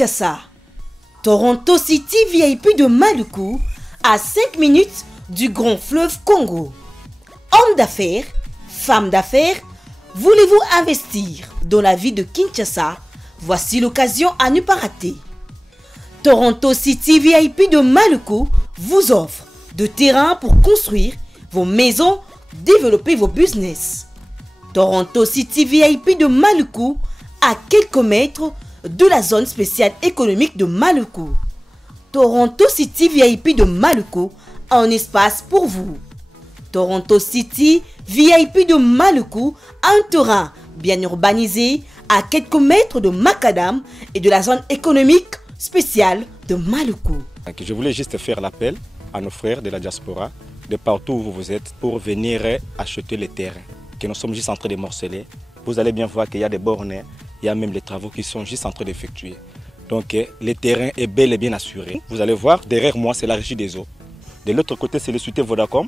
Kinshasa. Toronto City VIP de Maluku, à 5 minutes du grand fleuve Congo. Hommes d'affaires, femmes d'affaires, voulez-vous investir dans la vie de Kinshasa? Voici l'occasion à ne pas rater. Toronto City VIP de Maluku vous offre de terrain pour construire vos maisons, développer vos business. Toronto City VIP de Maluku, à quelques mètres de la zone spéciale économique de Maluku. Toronto City VIP de Maluku, un espace pour vous. Toronto City VIP de Maluku, un terrain bien urbanisé à quelques mètres de Macadam et de la zone économique spéciale de Maluku. Je voulais juste faire l'appel à nos frères de la diaspora, de partout où vous êtes, pour venir acheter les terrains, que nous sommes juste en train de morceler. Vous allez bien voir qu'il y a des bornes, il y a même les travaux qui sont juste en train d'effectuer. Donc le terrain est bel et bien assuré. Vous allez voir, derrière moi, c'est la régie des eaux. De l'autre côté, c'est le société Vodacom.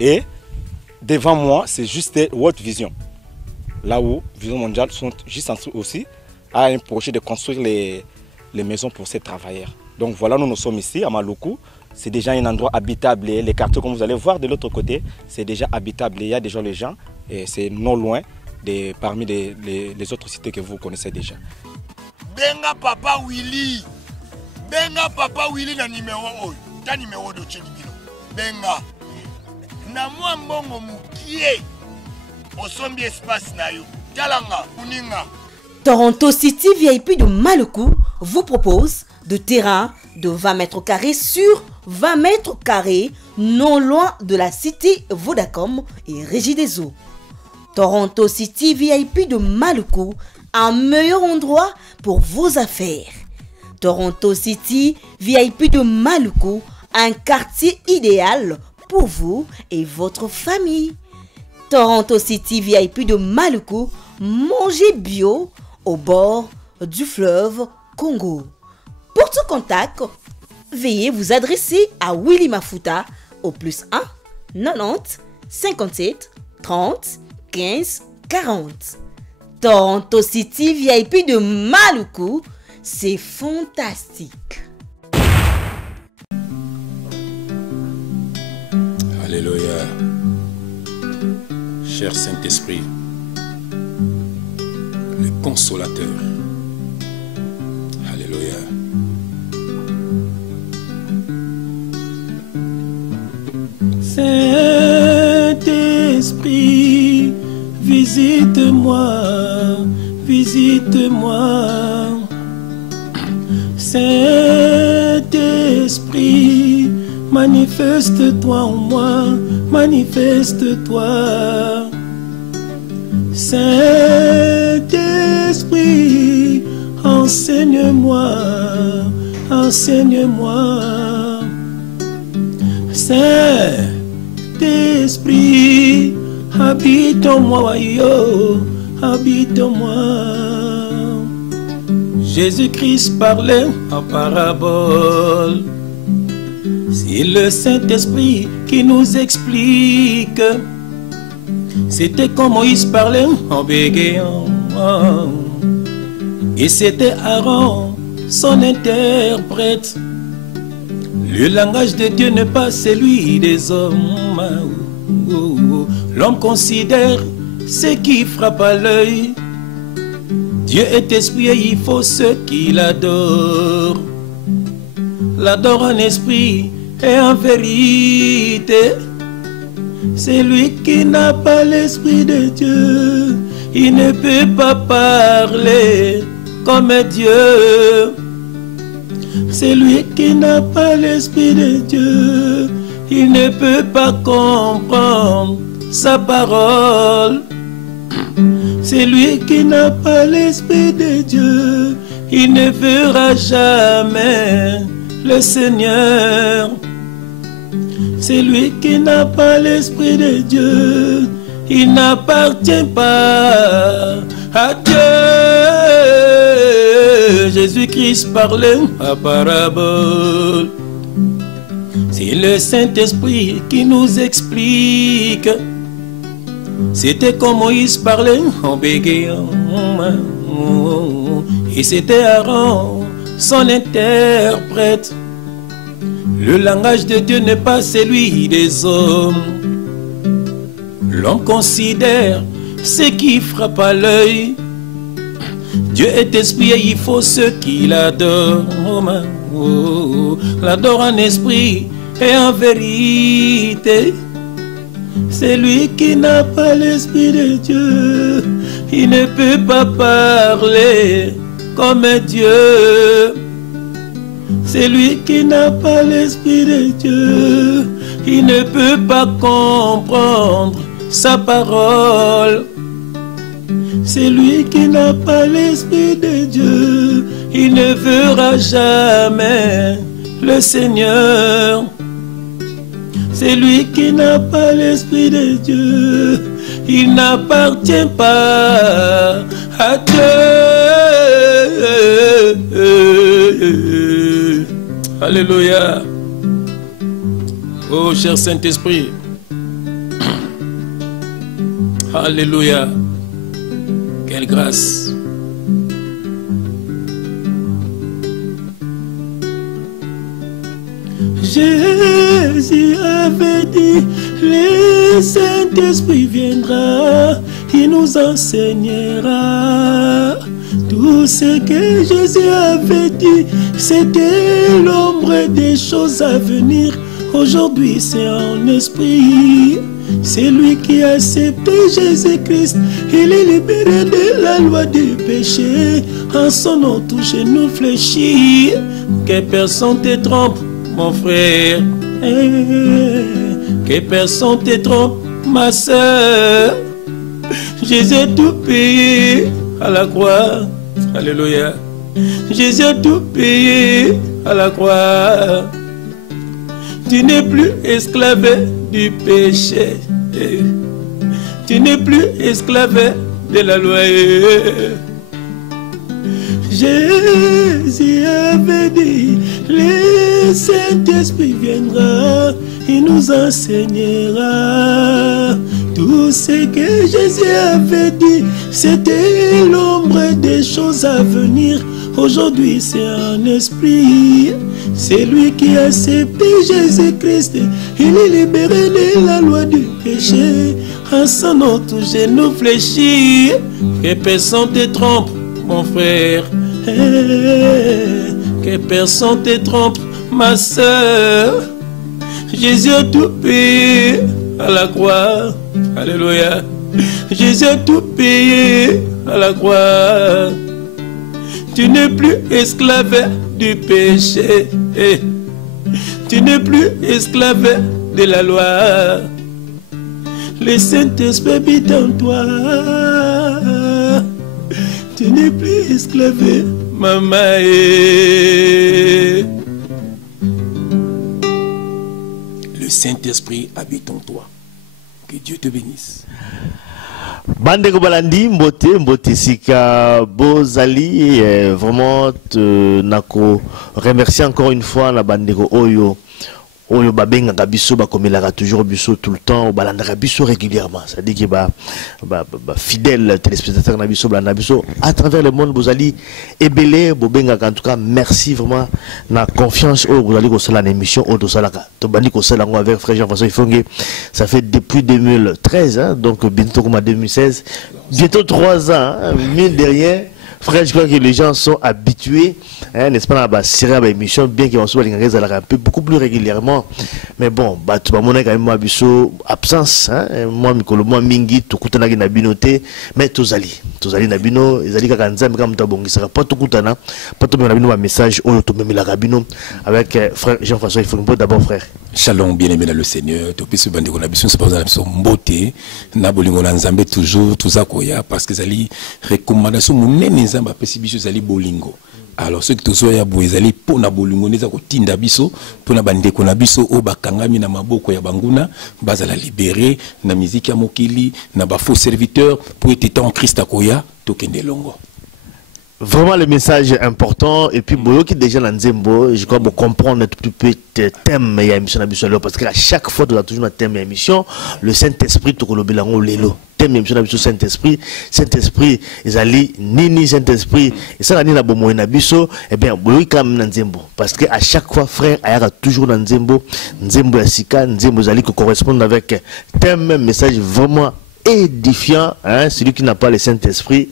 Et devant moi, c'est juste World Vision. Là où Vision Mondiale sont juste en dessous aussi, a un projet de construire les maisons pour ces travailleurs. Donc voilà, nous sommes ici à Maluku. C'est déjà un endroit habitable. Les quartiers, comme vous allez voir de l'autre côté, c'est déjà habitable. Il y a déjà les gens et c'est non loin parmi les autres cités que vous connaissez déjà. Benga Papa Willy. Benga Papa Willy na numéro oyo. Ta numéro de Chelibino. Benga. Na mwa mbongo mukie. Osombi espace na yo. Talanga, uninga. Toronto City VIP de Maluku vous propose de terrain de 20 mètres carrés sur 20 mètres carrés, non loin de la cité Vodacom et Régie des eaux. Toronto City VIP de Maluku, un meilleur endroit pour vos affaires. Toronto City VIP de Maluku, un quartier idéal pour vous et votre famille. Toronto City VIP de Maluku, mangez bio au bord du fleuve Congo. Pour tout contact, veuillez vous adresser à Willy Mafuta au +1 90 57 30 15 40. Toronto City VIP de Maluku, c'est fantastique. Alléluia. Cher Saint-Esprit, le consolateur. Alléluia. Saint-Esprit, visite-moi, visite-moi. Saint-Esprit, manifeste-toi en moi, manifeste-toi. Saint-Esprit, enseigne-moi, enseigne-moi. Saint-Esprit, habite en moi, yo, habite en moi. Jésus-Christ parlait en parabole. C'est le Saint-Esprit qui nous explique. C'était comme Moïse parlait en bégayant. Et c'était Aaron, son interprète. Le langage de Dieu n'est pas celui des hommes. L'homme considère ce qui frappe à l'œil. Dieu est esprit et il faut ceux qui l'adorent. L'adore en esprit et en vérité. C'est lui qui n'a pas l'esprit de Dieu. Il ne peut pas parler comme Dieu. C'est lui qui n'a pas l'esprit de Dieu. Il ne peut pas comprendre sa parole. C'est lui qui n'a pas l'esprit de Dieu. Il ne verra jamais le Seigneur. C'est lui qui n'a pas l'esprit de Dieu. Il n'appartient pas à Dieu. Jésus-Christ parlait à parabole. C'est le Saint-Esprit qui nous explique. C'était comme Moïse parlait en bégayant. Et c'était Aaron, son interprète. Le langage de Dieu n'est pas celui des hommes. L'homme considère ce qui frappe à l'œil. Dieu est esprit et il faut ceux qui l'adorent. L'adore en esprit et en vérité. C'est lui qui n'a pas l'esprit de Dieu. Il ne peut pas parler comme Dieu. C'est lui qui n'a pas l'esprit de Dieu. Il ne peut pas comprendre sa parole. C'est lui qui n'a pas l'esprit de Dieu. Il ne verra jamais le Seigneur. C'est lui qui n'a pas l'esprit de Dieu. Il n'appartient pas à Dieu. Alléluia. Oh cher Saint-Esprit. Alléluia. Quelle grâce. Jésus avait dit, le Saint-Esprit viendra, il nous enseignera. Tout ce que Jésus avait dit, c'était l'ombre des choses à venir. Aujourd'hui, c'est en esprit. C'est lui qui a accepté Jésus-Christ. Il est libéré de la loi du péché. En son nom, tout genou fléchit. Que personne te trompe, mon frère. Que personne te trompe, ma soeur. Jésus a tout payé à la croix. Alléluia. Jésus a tout payé à la croix. Tu n'es plus esclave du péché. Tu n'es plus esclave de la loi. Jésus avait dit, le Saint-Esprit viendra, il nous enseignera. Tout ce que Jésus avait dit, c'était l'ombre des choses à venir. Aujourd'hui, c'est un esprit. C'est lui qui a accepté Jésus-Christ. Il est libéré de la loi du péché. En son nom, tout genou fléchit. Que personne te trompe, mon frère. Que personne te trompe, ma soeur. Jésus a tout payé à la croix. Alléluia. Jésus a tout payé à la croix. Tu n'es plus esclave du péché. Tu n'es plus esclave de la loi. Le Saint-Esprit habite en toi. Tu n'es plus esclave, maman. Le Saint-Esprit habite en toi. Que Dieu te bénisse. Bandeko Balandi, Mbote Sika Bozali, vraiment nako remercier encore une fois la Bandeko Oyo babenga kabiso bakomelaka toujours biso tout le temps balandaka biso régulièrement, ça dit que fidèle téléspectateur na biso balanda biso à travers le monde. Bozali ebele bobenga, en tout cas merci vraiment na confiance au bozali ko sala l'émission au dosalaka to bandi ko sala ngo avec frère Jean-François Ifongue. Ça fait depuis 2013 hein, donc bientôt comme 2016, bientôt 3 ans hein, mine de rien. Frère, je crois que les gens sont habitués, hein, n'est-ce pas, à la série, à l'émission, bien qu'ils soient un peu beaucoup plus régulièrement. Mais bon, tout le monde a quand même absence. Moi, moi, Mingi, tout le monde a binoté, mais tous allés Nabino, ils allaient quand même bon, il sera pas tout le monde, pas tout le monde a un message, avec frère Jean-François Ifongbo, d'abord frère. Shalom, bien-aimé dans le Seigneur. Tout ce bande qu'on a besoin, c'est pas dans son beauté. Nabolingo nanzambe toujours, tout ça koya, parce que zali recommandation mon nenzamba pesibiso zali bolingo. Alors ceux qui te soient yabou zali pour na bolingo neza ko tinda biso, pour na bande ko na biso o bakangami na maboko ya banguna, bazala libéré na musique ya mokili, na ba faux serviteur pour être en Christ akoya, tokende longo. Vraiment le message est important et puis boyo qui déjà dans Nzembo, je crois que comprendre un tout petit peu thème il y a émission d'habitude parce qu'à chaque fois tu as toujours un thème émission le Saint-Esprit to kolobelango lelo thème émission d'habitude Saint-Esprit ezali nini Saint-Esprit et ça ni na bomo na biso et bien boyo quand même dans Nzembo parce que à chaque fois frère ayaka toujours dans Nzembo ya sika Nzembo zali qui correspondent avec thème message vraiment édifiant hein celui qui n'a pas le Saint-Esprit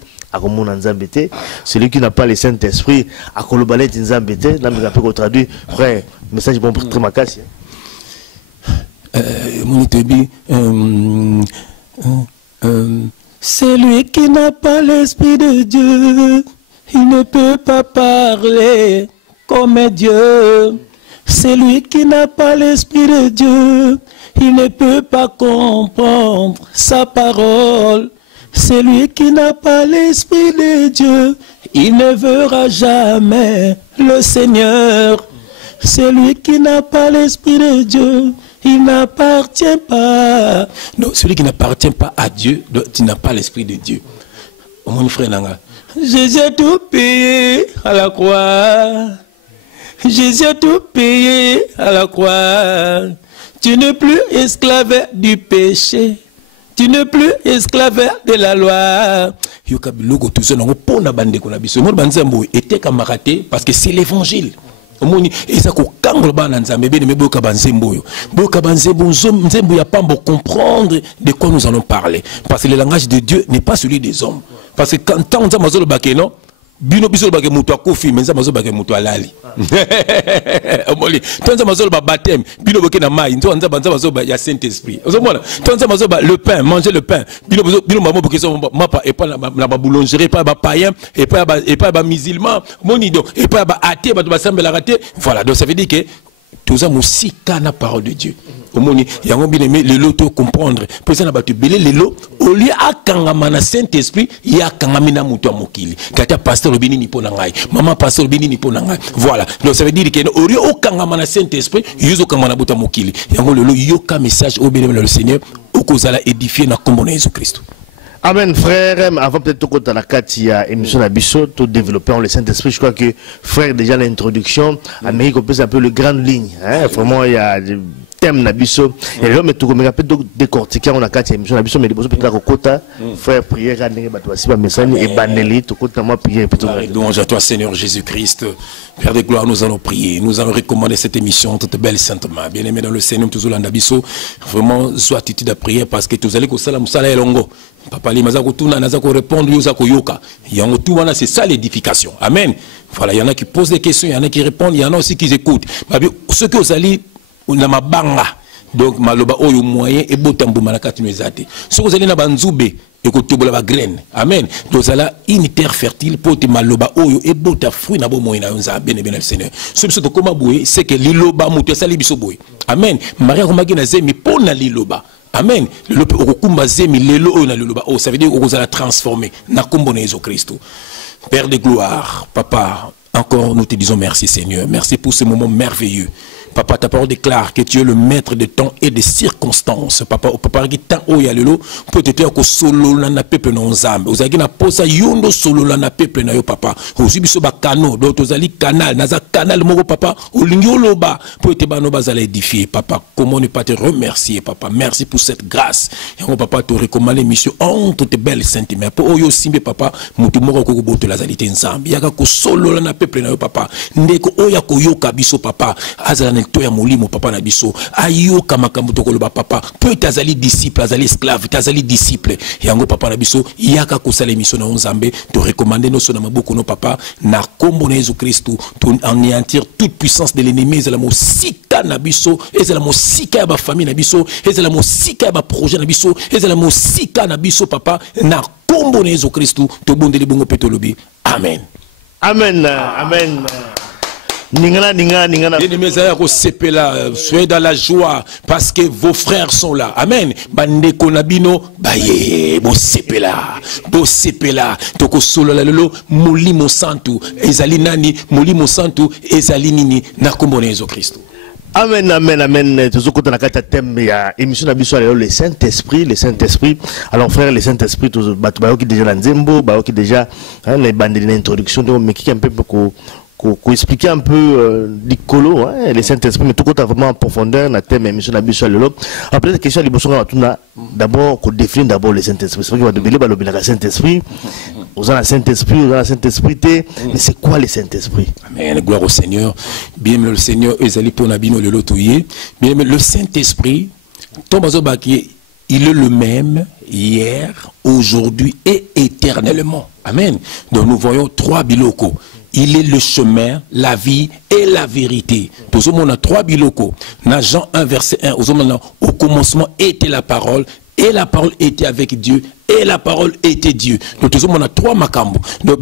celui qui n'a pas le Saint-Esprit à Kolobalet Nzambete, là je peux traduire frère message bon très macasse. Celui qui n'a pas l'Esprit de Dieu, il ne peut pas parler comme Dieu. Celui qui n'a pas l'Esprit de Dieu, il ne peut pas comprendre sa parole. Celui qui n'a pas l'Esprit de Dieu, il ne verra jamais le Seigneur. Celui qui n'a pas l'Esprit de Dieu, il n'appartient pas. Non, celui qui n'appartient pas à Dieu, tu n'as pas l'Esprit de Dieu. Oh, mon frère Nanga, Jésus a tout payé à la croix. Jésus a tout payé à la croix. Tu n'es plus esclave du péché. Tu n'es plus esclave de la loi. Parce que c'est l'évangile. Et ça comprendre de quoi nous allons parler. Parce que le langage de Dieu n'est pas celui des hommes. Parce que quand on a non, bino biso ba ke mutu akofi menza mazo ba ke mutu alali omoli tonza mazo ba baptême bino boke na mai nzo nza banza mazo ba ya Saint-Esprit ozomona tonza mazo ba le pain manger le pain bino mamo boke so mapa et pas na ba boulangerie pas ba païen et pas ba musulman moni donc et pas ba athée ba sambela raté voilà donc ça veut dire que tout ça musika na parole de Dieu omoni yango bien aimé le lot comprendre peut na batu belé le lot au lieu akangama na Saint-Esprit ya kangami na mutu mokili kata pasteur bini ni pona ngai maman pasteur bini ni pona ngai voilà donc ça veut dire que au lieu okangama na Saint-Esprit yuzo kangama na buta mokili yango le lot yoka message au bien aimé le Seigneur okozala édifier na kombo na Jésus Christ. Amen frère, avant peut-être que tu as il y a émission d'Abisso, tout développer le Saint-Esprit, je crois que frère déjà l'introduction, Amérique on peut un peu le grande ligne, hein? Vraiment il y a thème d'Abisso, et là mais tout comme un peu décortiquer on a quatre émissions d'Abisso, mais les besoins peut-être au quota, frère prière à n'importe quoi, si pas message et baneli, tout côté moi prier plutôt. Louange à toi Seigneur Jésus-Christ, Père de gloire, nous allons prier, nous allons recommander cette émission toute belle saintement, bien aimé dans le Seigneur toujours l'Abisso, vraiment sois attitude à prier parce que tous allez que ça la longo. Papa li mazako tuna nazako répondre yozako yoka yango tout wana c'est ça l'édification amen voilà il y en a qui posent des questions il y en a qui répondent il y en a aussi qui écoutent ceux que vous allez na mabanga donc maloba oyo moyen et botambu malakati nezate ceux que vous allez na banzube et ko tobola ba graine amen donc ça là une terre fertile pour te maloba oyo et bota fruit na bo moyen na yonza bien le Seigneur ce que to koma boye c'est que liloba mutu sali biso boye amen maria komaki na zemi pona liloba. Amen. Le ça veut dire qu'on va la transformer. Père de gloire, Papa, encore nous te disons merci Seigneur. Merci pour ce moment merveilleux. Papa, ta parole déclare que tu es le maître de temps et des circonstances. Papa, papa, qui tant haut ya lelo, peut-être que solo na peuple non zambe. Vous avez na posa yondo solo na peuple na yo papa. Ozubi so ba kano, d'autres zali canal, naza canal moko papa. Olingolo ba, pour te ba no bazala édifier papa. Comment ne pas te remercier papa. Merci pour cette grâce. Et on papa te recommande l'émission entre tes belles saintes mais pour oyo simbe papa, mutu moko ko boto la zalité nzambe. Yaka ko solo na peuple na yo papa. Ndeko oya ko yoka biso papa. Azala toya molimo papa na biso ayoka makambo tokoloba papa peut azali disciple azali esclave azali disciple yango papa na biso yaka kosala émission na nzambe te recommander nos na maboko no papa na kombo na Jésus Christ to anéantir toute puissance de l'ennemi ezala mosika na biso ezala mosika ya ba famille na biso ezala mosika ya ba projet na biso ezala mosika na biso papa na kombo na Jésus Christ to bondeli bongo petolobi amen amen amen. Soyez dans la joie parce que vos frères sont là. Amen. Bande konabino baye bo sepela toko solo la lelo molimo santu ezali nani molimo santu ezali nini na kombo na Yesu Kristo. Amen, amen, amen. Toujours quand on a un thème, il y a émission d'habitude le Saint-Esprit, le Saint-Esprit. Alors frère, le Saint-Esprit, tout ça, qui déjà dans Zembo, qui déjà les bandes d'introduction, mais qui un peu pour expliquer un peu l'icolo, le Saint-Esprit, mais tout compte vraiment en profondeur, dans thème émission d'habitude le. Après la question, d'abord qu'on définit d'abord le Saint-Esprit. C'est vrai qu'on va devenir le Saint-Esprit. Vous avez le Saint-Esprit, mais c'est quoi le Saint-Esprit? Amen, gloire au Seigneur. Bien le Seigneur, bien le Saint-Esprit, il est le même hier, aujourd'hui et éternellement. Amen. Donc nous voyons trois bilocos. Il est le chemin, la vie et la vérité. Tout ce monde a trois bilocos. Dans Jean 1, verset 1, au commencement était la parole, et la parole était avec Dieu, et la parole était Dieu. Donc, tout le monde a trois makambo. Donc,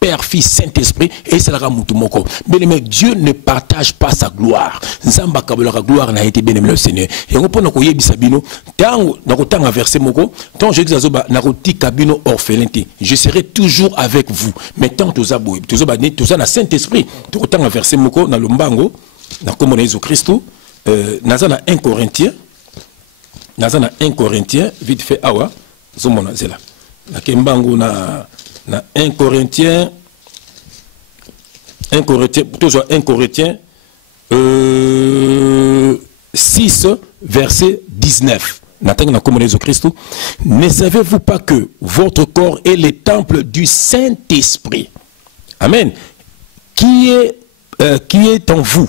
Père, Fils, Saint-Esprit, et c'est la moko. Mais Dieu ne partage pas sa gloire. Zamba la gloire n'a été bien aimé le Seigneur. Et on peut nous dire bisabino, tant un verset moko, tant je dis na roti kabino orphelinté. Je serai toujours avec vous. Mais tant tous aboui, tous abani, tous na Saint-Esprit. Tant un verset moko na lumbango, na comme Jésus Christ. Nazana 1 Corinthiens, Nazana 1 Corinthiens, vite fait awa, zomona zela. Na kembango na 1 Corinthiens, toujours 1 Corinthiens 6 verset 19. Ne savez-vous pas que votre corps est le temple du Saint-Esprit? Amen. Qui est en vous,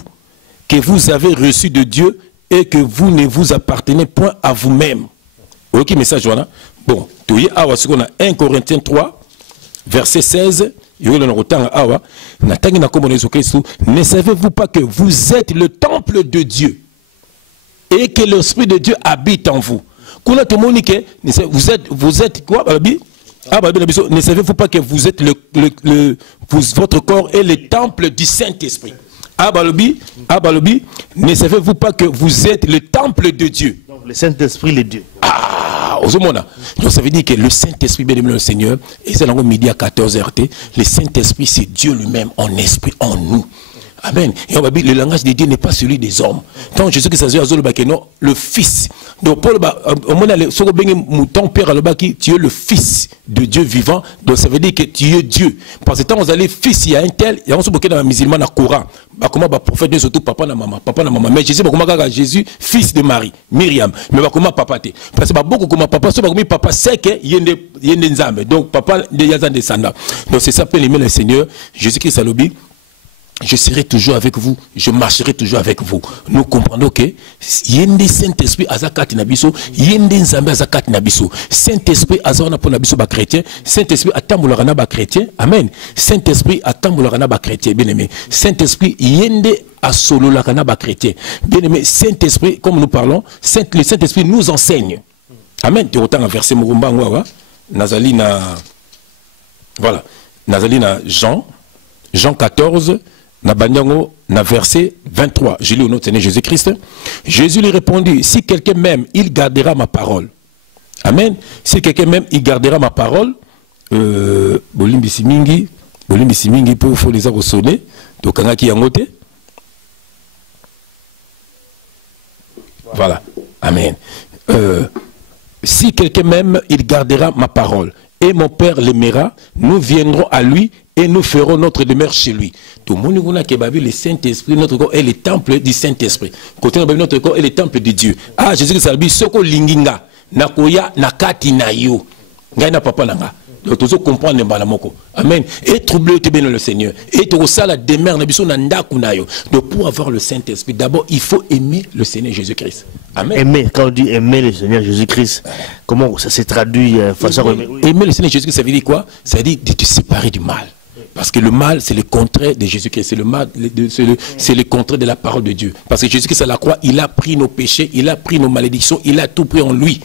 que vous avez reçu de Dieu et que vous ne vous appartenez point à vous-même. Ok, message voilà. Bon, tu y a 1 Corinthiens 3, verset 16. Ne savez-vous pas que vous êtes le temple de Dieu et que l'Esprit de Dieu habite en vous? Vous êtes quoi? Ne savez-vous pas que vous êtes votre corps est le temple du Saint-Esprit? Ne savez-vous pas que vous êtes le temple de Dieu? Donc le Saint-Esprit, le Dieu. Donc ça veut dire que le Saint-Esprit, bien aimé le Seigneur, et c'est dans midi à 14h, le Saint-Esprit, c'est Dieu lui-même en esprit, en nous. Amen. Et on va dire, le langage de Dieu n'est pas celui des hommes. Tant Jésus qui s'agit le Fils. Donc Paul, ton père tu es le Fils de Dieu vivant. Donc ça veut dire que tu es Dieu. Parce que quand on allait Fils, il y a un tel, il y a un dans la musulman dans le Coran. Comment prophète surtout papa na maman. Mais Jésus, comment Jésus, fils de Marie, Myriam. Mais comment papa te. Parce que beaucoup comme papa, papa sait que il y a des nzambe. Donc papa de yazan descendant. Donc c'est ça peut aimer le Seigneur. Jésus-Christ a l'obéi. Je serai toujours avec vous, je marcherai toujours avec vous. Nous comprenons que yende Saint-Esprit azakati nabiso, yende nzambe azakati nabiso. Saint-Esprit azana pour nabiso ba chrétien, Saint-Esprit atambola na ba chrétien. Amen. Saint-Esprit atambola na ba chrétien, bien-aimé. Saint-Esprit yende asolo la na ba chrétien. Bien-aimé, Saint-Esprit comme nous parlons, le Saint-Esprit nous enseigne. Amen. Tu autant un verset murumba ngwa nazali na voilà, nazali na Jean 14 na banyango na verset 23. Je lis au nom de Seigneur Jésus-Christ. Jésus lui répondit, si quelqu'un m'aime, il gardera ma parole. Amen. Si quelqu'un m'aime, il gardera ma parole. Bolimbisi mingi pour faut les avoir sonné. Donc kanga ki yangote. Voilà. Amen. Si quelqu'un m'aime, il gardera ma parole. Et mon Père l'aimera, nous viendrons à lui et nous ferons notre demeure chez lui. Tout le monde a le Saint-Esprit, notre corps est le temple du Saint-Esprit. Côté notre corps est le temple de Dieu. Ah, Jésus-Christ a dit, soko linginga, nakoya nakati na yo. Ngaina papa nanga. Donc, tu comprendre moko. Amen. Et troublé bien le Seigneur. Et tu as la demeure na biso na ndaku na yo. Donc, pour avoir le Saint-Esprit, d'abord, il faut aimer le Seigneur Jésus-Christ. Amen. Aimer, quand on dit aimer le Seigneur Jésus-Christ, comment ça se traduit façon aimer le Seigneur Jésus-Christ, ça veut dire quoi? Ça veut dire de te séparer du mal. Parce que le mal, c'est le contraire de Jésus-Christ. C'est le mal, c'est le contraire de la parole de Dieu. Parce que Jésus-Christ à la croix, il a pris nos péchés, il a pris nos malédictions, il a tout pris en lui,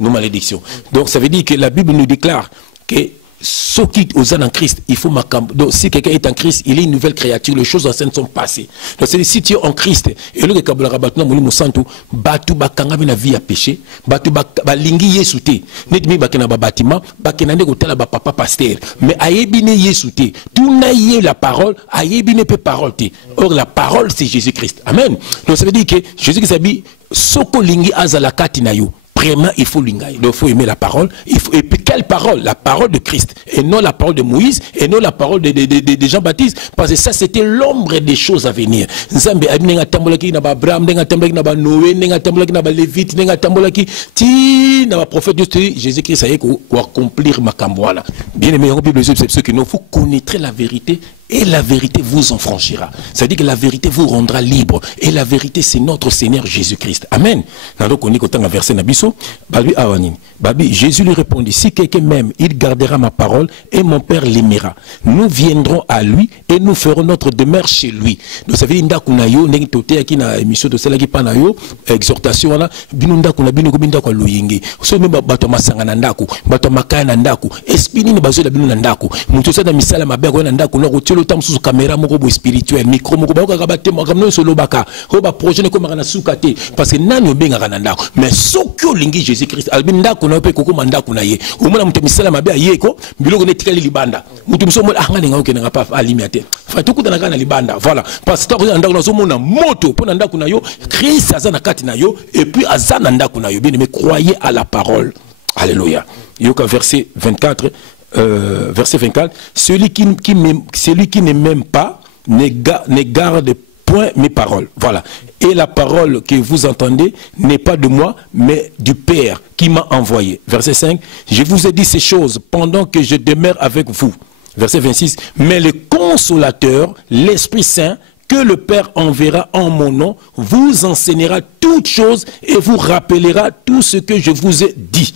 nos malédictions. Donc ça veut dire que la Bible nous déclare que ce qui aux en Christ, il faut donc si quelqu'un est en Christ, il est une nouvelle créature, les choses anciennes sont passées. Donc c'est si tu es en Christ, et le kabula rabatna moni santu batu bakanga na vie à péché, batu balingi yesuté, net mi bakena ba bâtiment, bakena ndeko tala ba papa pasteur, mais ayebine yesuté, tout na yé la parole, ayebine pe parole té. Or la parole c'est Jésus-Christ. Amen. Donc ça veut dire que Jésus-Christ a dit soko lingi azalakati na yo. Vraiment, il faut l'ingay. Donc, il faut aimer la parole. Et puis, quelle parole? La parole de Christ. Et non la parole de Moïse. Et non la parole de Jean-Baptiste. Parce que ça, c'était l'ombre des choses à venir. Nzambe, nenga tambolaki na ba Abraham, nenga tambolaki na ba Noé, nenga tambolaki na ba Lévite, nenga tambolaki ti na ba prophète Jésus-Christ a pour accomplir ma camboala. Bien aimé, en Bible, c'est ce que nous faut connaître la vérité. Et la vérité vous en franchira. C'est-à-dire que la vérité vous rendra libre. Et la vérité, c'est notre Seigneur Jésus-Christ. Amen. Donc, on est content à verset Nabiso. Babi, Jésus lui répondit, si quelqu'un m'aime, il gardera ma parole et mon Père l'aimera. Nous viendrons à lui et nous ferons notre demeure chez lui. Donc, ça veut dire que nous avons qui na émission de celle qui panayo exhortation là binunda kuna binunda kwa luyingi so me bato masanga na ndako bato makaya na ndako espini ne bazo da binu na ndako mutu sa da misala mabe ko na ndako no ko tam sous caméra moko bo spirituel micro moko ba ka batema kamno solo baka ko ba projet ne ko makana sukate parce que nani obenga kana ndako mais sokyo lingi Jésus Christ albinda ko no pe ko mandako na ye umona mutu misala mabe ye ko biloko ne tikali libanda mutu mso mo ngani ngao kenanga pa alimiate fa tukuta na kana libanda voilà parce que ndako na so mona moto pona ndako na yo Christ azana kati na yo et puis azana ndako na yo bien mais croyez à la parole. Alléluia. Yoka verset 24 verset 24, celui qui ne m'aime pas ne garde point mes paroles. Voilà. Et la parole que vous entendez n'est pas de moi, mais du Père qui m'a envoyé. Verset 5, je vous ai dit ces choses pendant que je demeure avec vous. Verset 26, mais le consolateur, l'Esprit Saint, que le Père enverra en mon nom, vous enseignera toutes choses et vous rappellera tout ce que je vous ai dit.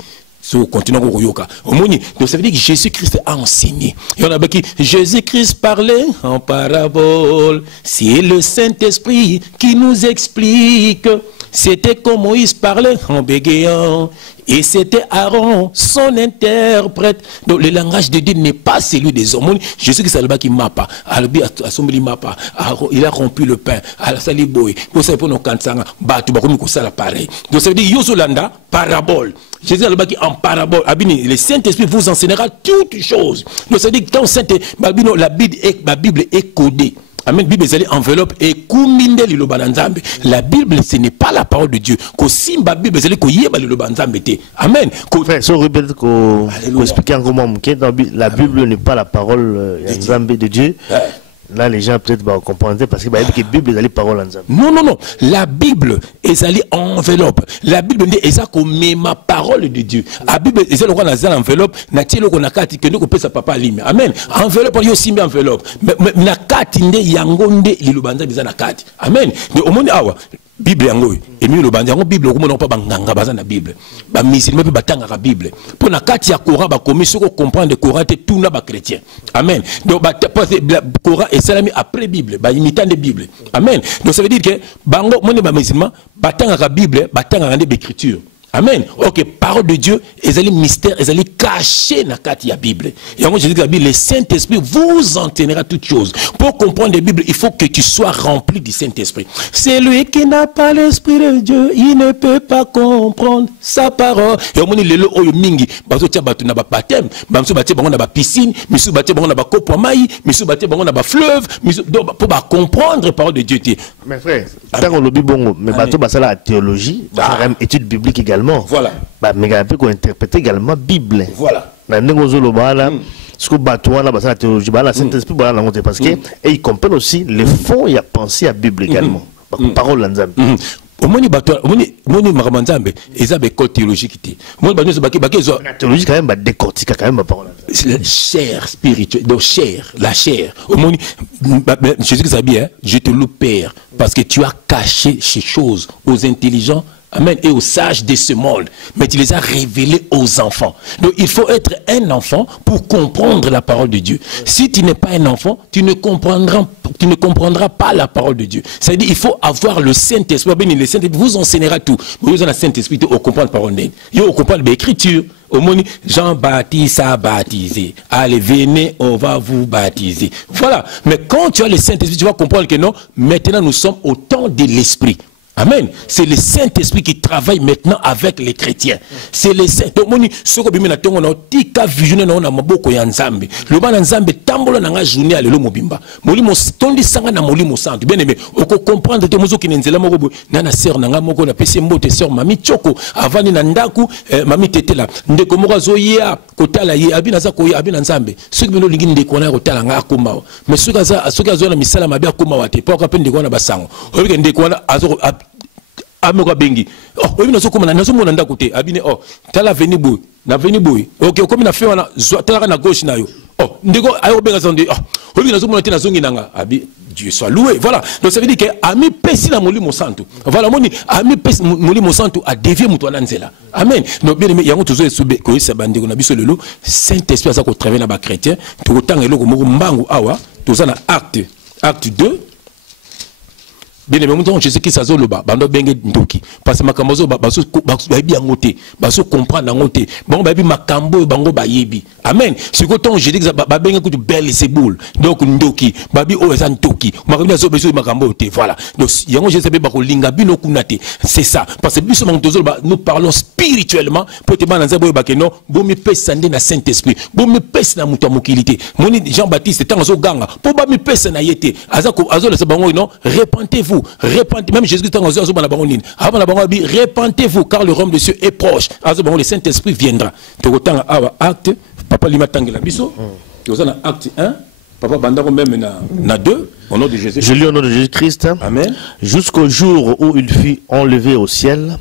Continuons au Yoka. Donc ça veut dire que Jésus-Christ a enseigné. Il y en a qui Jésus-Christ parlait en parabole. C'est le Saint-Esprit qui nous explique. C'était comme Moïse parlait en bégayant. Et c'était Aaron, son interprète. Donc le langage de Dieu n'est pas celui des hommes. Jésus Christ a qui m'a pas. Il a rompu le pain. Donc ça veut dire Yosolanda, parabole. Jésus a dit en parabole. Le Saint-Esprit vous enseignera toutes choses. Donc ça veut dire que quand la Bible est codée. Amen. Bible est enveloppe et kuminde li lobananzambe. La Bible ce n'est pas la parole de Dieu. Ko simba Bible c'est ko yeba li lobananzambe te. Amen. Frère, so répète ko expliquer encore moi la Bible n'est pas la parole de Dieu. Là, les gens peut-être vont comprendre parce que la Bible est la parole ensemble. Non, non, non. La Bible est allée enveloppe. La Bible est comme ma parole de Dieu. La Bible est allée enveloppe. N'a-t-il qu'on a quatre que nous peut sa papa lime. Amen. Enveloppe, il y a aussi une enveloppe. Mais na quatre inde yangonde lilubanza bizana quatre. Amen. Mais au monde awa. Bible yango et mieux le bandiango Bible comme on pas banganga bazana Bible ba musulman pe batanga ka Bible pour na kati ya Coran ba commission ko comprendre Coran te tout na ba chrétien. Amen. Donc ba Coran et salami après Bible ba imitant de Bible. Amen. Donc ça veut dire que bango moni ba musulman batanga ka Bible batanga de écriture. Amen. Ok, parole de Dieu, ils allaient mystère, ils allaient cacher dans la Bible. Et moi je dis que la Bible, le Saint-Esprit vous enseignera toutes choses. Pour comprendre la Bible, il faut que tu sois rempli du Saint-Esprit. C'est lui qui n'a pas l'Esprit de Dieu, il ne peut pas comprendre sa parole. Et on dit le oyo mingi, bazo tia batu na ba baptême, bazo batia bango na ba piscine, misu batia bango na ba kopo mai, misu batia bango na ba fleuve, misu pour ba comprendre la parole de Dieu. Mais frère, quand on le dit bongo, mais bato ba ça la théologie, ba étude biblique également. Voilà. Bah, mais on peut interpréter également Bible. Voilà. Ce que la théologie, la Saint-Esprit, parce que ils comprennent aussi le fond et à penser à Bible également. Parole d'Anzambe. Moni maramanzambe eza be école théologique té moni ba nyoso baki la théologie quand même ba décortiquer quand même parole la chair spirituelle donc chair la chair moni Jésus qui dit je te loue Père parce que tu as caché ces choses aux intelligents Amen. Et aux sages de ce monde. Mais tu les as révélés aux enfants. Donc il faut être un enfant pour comprendre la parole de Dieu. Si tu n'es pas un enfant, tu ne comprendras pas la parole de Dieu. C'est-à-dire il faut avoir le Saint-Esprit. Le Saint-Esprit vous enseignera tout. Vous avez le Saint-Esprit pour comprendre la parole de Dieu. Vous comprendre l'écriture. Au monde, Jean-Baptiste a baptisé. Allez, venez, on va vous baptiser. Voilà. Mais quand tu as le Saint-Esprit, tu vas comprendre que non, maintenant nous sommes au temps de l'Esprit. Amen. C'est le Saint-Esprit qui travaille maintenant avec les chrétiens. C'est le Saint-Esprit. Ce que bimena tongo na tika visionné na na maboko ya Nzambe. Le bana Nzambe tambola na nga journée alelo mobimba. Molimo tondi sanga na molimo santo. Bien aimé, oko comprendre te mozo kinenzela moko na na sœur na nga moko na pesi mbote sœur mami Choko avani na ndaku mami tetela. Ndeko moko zoya kotala ye abina za koya abina Nzambe. Ce que bino lingi ndeko na kotala nga akoma. Mais ce que azo na misala mabe akoma wate. Pas ka ndeko na basango. Obi ndeko na azo ameko bengi oh obi nazo komana nazo mona ndako te abine oh tala veni boy na veni boy OK okomi na fe wana tala na gauche na yo oh ndiko ayo benga zonde oh obi nazo mona te nazongi nanga abi Dieu soit loué. Voilà. Donc ça veut dire que ami pesi na molimo santo. Voilà moni ami pesi molimo santo a dévié muto nzela. Amen. Donc bien aimé yango tozo esube ko esa bandeko na biso lelo Saint-Esprit aza ko travailler na ba chrétien to ko tanga eloko moko mbangu awa toza na acte 2. Bien aimé, nous Jésus-Christ a zoloba, bando benge ndoki. Parce que makambozo baso bayebi angote, baso comprendre angote. Bango bayebi makambo bango bayebi. Amen. Ce que ton Jésus ba benge kutu Belzébul. Donc ndoki, babi o eza ndoki. Makambo zo beso makambo te. Voilà. Donc yango Jésus ba ko linga bino kunate. C'est ça. Parce que biso mango zoloba nous parlons spirituellement pour te bana nzabo ba keno, bomi pesa na Saint-Esprit. Bomi pesa na muto mokilité. Moni Jean-Baptiste tango ganga. Po ba mi pesa na yete. Azako azola sa bango non, repentez-vous. Répentez, même Jésus répentez-vous car le royaume de Dieu est proche. Le Saint-Esprit viendra. Acte, papa lima tangela biso. Acte 1, papa bandako même na 2 au nom de Jésus. Je lis au nom de Jésus-Christ. Amen. Jusqu'au jour où il fut enlevé au ciel,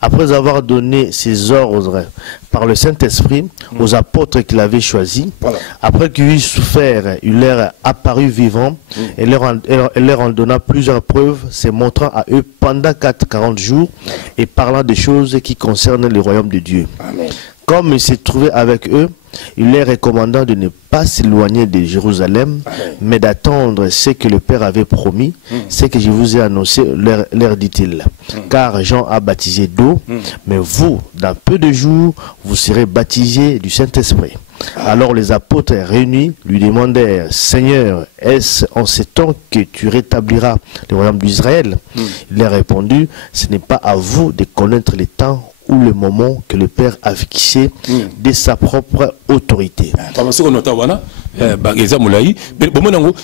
après avoir donné ses ordres par le Saint-Esprit aux apôtres qu'il avait choisis, après qu'il eut souffert, il leur apparut vivant et leur en donna plusieurs preuves, se montrant à eux pendant 40 jours et parlant des choses qui concernent le royaume de Dieu. Amen. Comme il s'est trouvé avec eux, il leur recommandant de ne pas s'éloigner de Jérusalem, mais d'attendre ce que le Père avait promis, ce que je vous ai annoncé, leur dit-il. Car Jean a baptisé d'eau, mais vous, dans peu de jours, vous serez baptisés du Saint-Esprit. Alors les apôtres réunis lui demandèrent, Seigneur, est-ce en ce temps que tu rétabliras le royaume d'Israël? Il leur répondit, ce n'est pas à vous de connaître les temps ou le moment que le Père a fixé de sa propre autorité.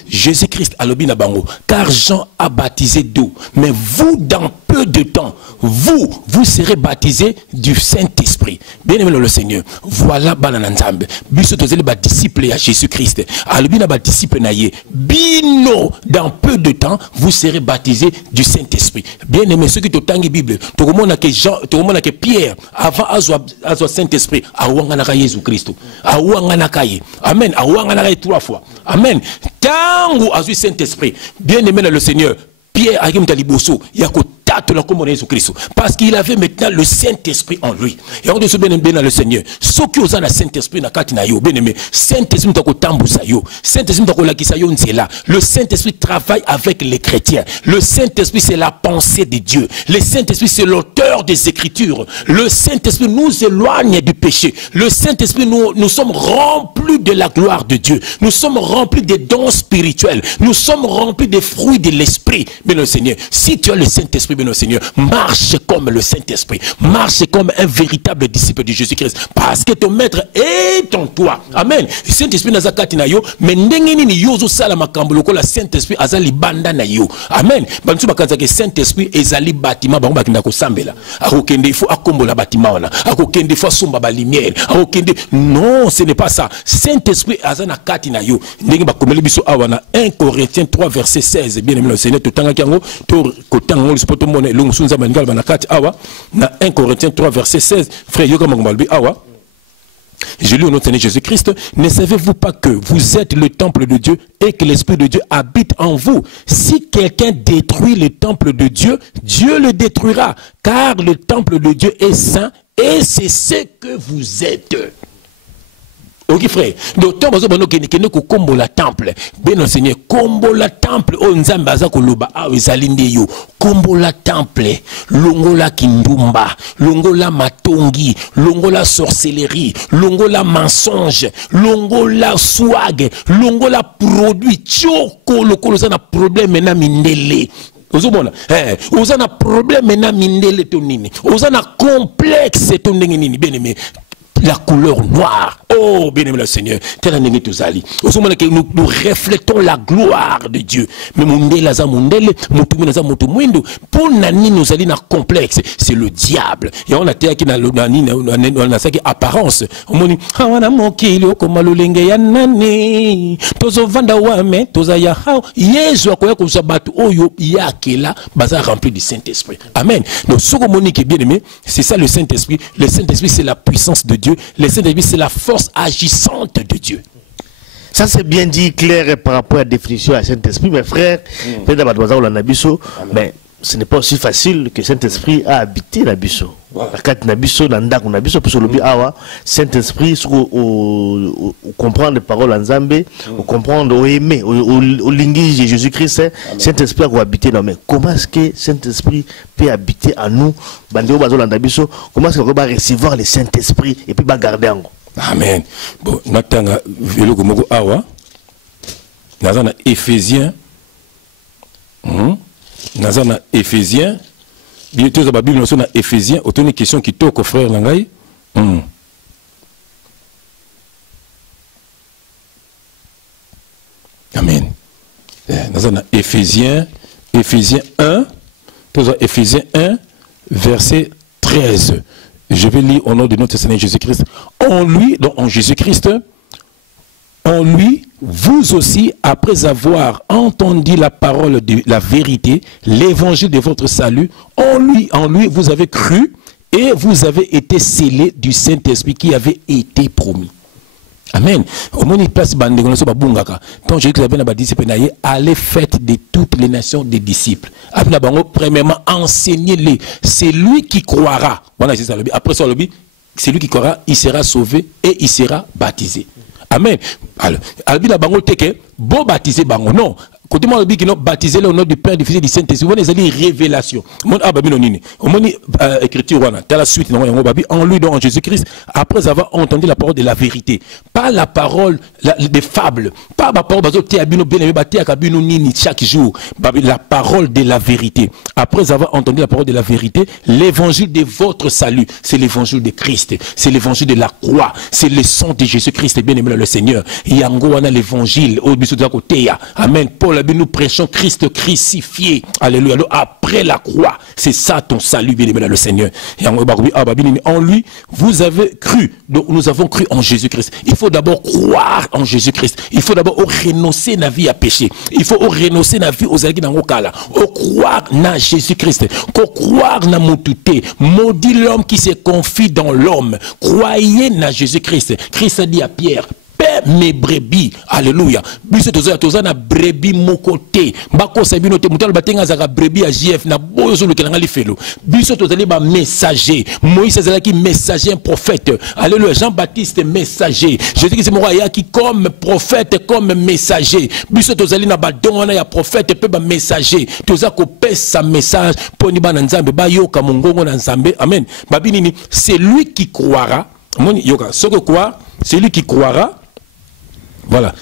Jésus-Christ a lobi na bango, car Jean a baptisé d'eau, mais vous dans peu de temps, vous serez baptisés du Saint-Esprit. Bien aimé le Seigneur, voilà banana nzambe. Biso tozeli ba disciple à Jésus-Christ. Alobi na ba disciple na ye. Bino dans peu de temps, vous serez baptisés du Saint-Esprit. Bien aimé ceux qui te tangi Bible, to komona que Jean, to komona que Pierre avant azwa Saint-Esprit, awanga na Jésus-Christ. Awanga na kaye. Amen. Awanga na 3 fois. Amen. Tango azwi Saint-Esprit. Bien aimé le Seigneur, Pierre a dit liboso, yako tato la comme Jésus-Christ, parce qu'il avait maintenant le Saint-Esprit en lui. Et on dit ce bien le Seigneur. Ce qui ont le Saint-Esprit na kati na yo, bien aimé, Saint-Esprit t'ako tambusa yo, Saint-Esprit t'ako lakisa yo nzela. Le Saint-Esprit travaille avec les chrétiens. Le Saint-Esprit c'est la pensée de Dieu. Le Saint-Esprit c'est l'auteur des Écritures. Le Saint-Esprit nous éloigne du péché. Le Saint-Esprit nous sommes remplis de la gloire de Dieu. Nous sommes remplis des dons spirituels. Nous sommes remplis des fruits de l'Esprit. Bien le Seigneur, si tu as le Saint-Esprit, bien le Seigneur, marche comme le Saint-Esprit, marche comme un véritable disciple de Jésus-Christ, parce que ton maître est en toi. Amen. Le Saint-Esprit n'a pas na yo, mais ndengeni ni yozo sala makambo lokola Saint-Esprit azali banda na yo. Amen. Bantu bakanza que Saint-Esprit ezali bâtiment bango bakinda ko sambela. Akokende faut akombola bâtiment wana. Akokende faut somba ba lumière. Akokende non, ce n'est pas ça. Saint-Esprit azana kati na yo. Ndenge bakomeli biso awana 1 Corinthiens 3 verset 16. Bien aimé le Seigneur, to tanga kiango to kotanga le sport mone longu sunza bangal banakati awa na 1 Corinthiens 3 verset 16. Frère yoka mangombalbi awa. Je lis au nom de Seigneur Jésus-Christ. Ne savez-vous pas que vous êtes le temple de Dieu et que l'Esprit de Dieu habite en vous? Si quelqu'un détruit le temple de Dieu, Dieu le détruira, car le temple de Dieu est saint et c'est ce que vous êtes. Ok frère, donc tant que ko kombo la temple, ben Seigneur, kombo la temple, o nzambe aza koloba a ezalinde yo, kombo la temple, longola kindumba, longola matongi, longola sorcellerie, longola mensonge, longola swag, longola produit, choko lokolo za na problème na mindele. Ozobona oza na problème na mindele to nini, oza na complexe to nini, bien aimé. La couleur noire. Oh, bien-aimé le Seigneur. Nous reflétons la gloire de Dieu. Mais pour nani nous allons dans complexe, c'est le diable. Et on a été qui na sa apparence. On dit hawana mokili okomalolenge ya nani. Tozo vanda wame, toza ya hao. Yesu akoya kusabatu oyo yakela baza rempli du Saint-Esprit. Amen. Donc ce que Monique bien-aimé, c'est ça le Saint-Esprit. Le Saint-Esprit c'est la puissance de Dieu. Le Saint-Esprit, c'est la force agissante de Dieu. Ça, c'est bien dit, clair par rapport à la définition du Saint-Esprit. Mais frère, mais ce n'est pas aussi facile que Saint-Esprit a habité l'Abisso. Saint-Esprit, comprendre les paroles en Zambé, comprendre, aimer, au linguage de Jésus-Christ, Saint-Esprit a habité dans nous. Comment est-ce que Saint-Esprit peut habiter en nous? Comment est-ce qu'on va recevoir le Saint-Esprit et puis garder en nous? Amen. Bon, natanga velo gomogo awa. Nazana Éphésiens. Nazana Éphésiens. Bien tous la Bible nous na Éphésiens, autant une question qui toque frère Langai. Amen. Nazana Éphésiens 1, tous Éphésiens 1 verset 13. Je vais lire au nom de notre Seigneur Jésus-Christ. En lui, donc en Jésus-Christ, en lui, vous aussi, après avoir entendu la parole de la vérité, l'évangile de votre salut, en lui, vous avez cru et vous avez été scellés du Saint-Esprit qui avait été promis. Amen. Au moins, il place quand Jésus a dit, allez faites de toutes les nations des disciples. Premièrement, enseignez-les. C'est lui qui croira. Après ça, c'est lui qui croira, il sera sauvé et il sera baptisé. Amen. Alors, bon baptisé, non. Côté moi, qui nous baptisé au nom du Père, du Fils et du Saint-Esprit. On a des révélations. Écriture, dans la suite, en lui, en Jésus-Christ, après avoir entendu la parole de la vérité, pas la parole des fables, pas la parole chaque jour, la parole de la vérité. Après avoir entendu la parole de la vérité, l'évangile de votre salut, c'est l'évangile de Christ, c'est l'évangile de la croix, c'est le sang de Jésus-Christ, bien aimé le Seigneur. Yango wana l'évangile, au biso de la côté. Amen. Paul nous prêchons Christ crucifié. Alléluia. Alors, après la croix, c'est ça ton salut, bien aimé le Seigneur. En lui, vous avez cru. Donc, nous avons cru en Jésus-Christ. Il faut d'abord croire en Jésus-Christ. Il faut d'abord renoncer à la vie à péché. Il faut renoncer à la vie aux alliés dans le cas. Croire en Jésus-Christ. Croire en Moutouté. Maudit l'homme qui se confie dans l'homme. Croyez en Jésus-Christ. Christ a dit à Pierre, mes brebis, alléluia. Biso toza na brebis mokote. Bako sabino te mutalo batenga zaka brebis à JF na bozo le kelanga li felo. Biso tozali ba messager. Moïse azalaki messager, un prophète. Alléluia. Jean-Baptiste messager. Jésus c'est moi qui comme prophète, comme messager. Biso tozali na ba don ya prophète pe ba messager. Toza ko pesa message pour ni ba na nzambe ba yoka mongongo na nzambe. Amen. Babini c'est lui qui croira. Moni yoka. Ce que quoi? C'est lui qui croira. Voilà.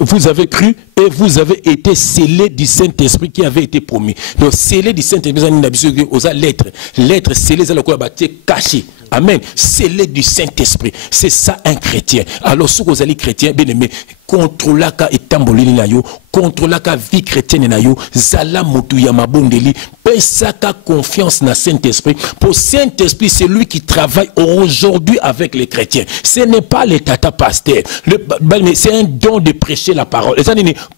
Vous avez cru et vous avez été scellés du Saint-Esprit qui avait été promis. Donc, scellés du Saint-Esprit, aux lettres. Lettres scellées, cachées. Amen. Scellés du Saint-Esprit. C'est ça un chrétien. Alors, si vous allez chrétien, bien aimé, contre la etambolini na yo, contre la vie chrétienne na yo, zala motu ya mabondeli, pesaka confiance na Saint-Esprit. Pour Saint-Esprit, c'est lui qui travaille aujourd'hui avec les chrétiens. Ce n'est pas les tata pasteurs. C'est un don de prêcher la parole.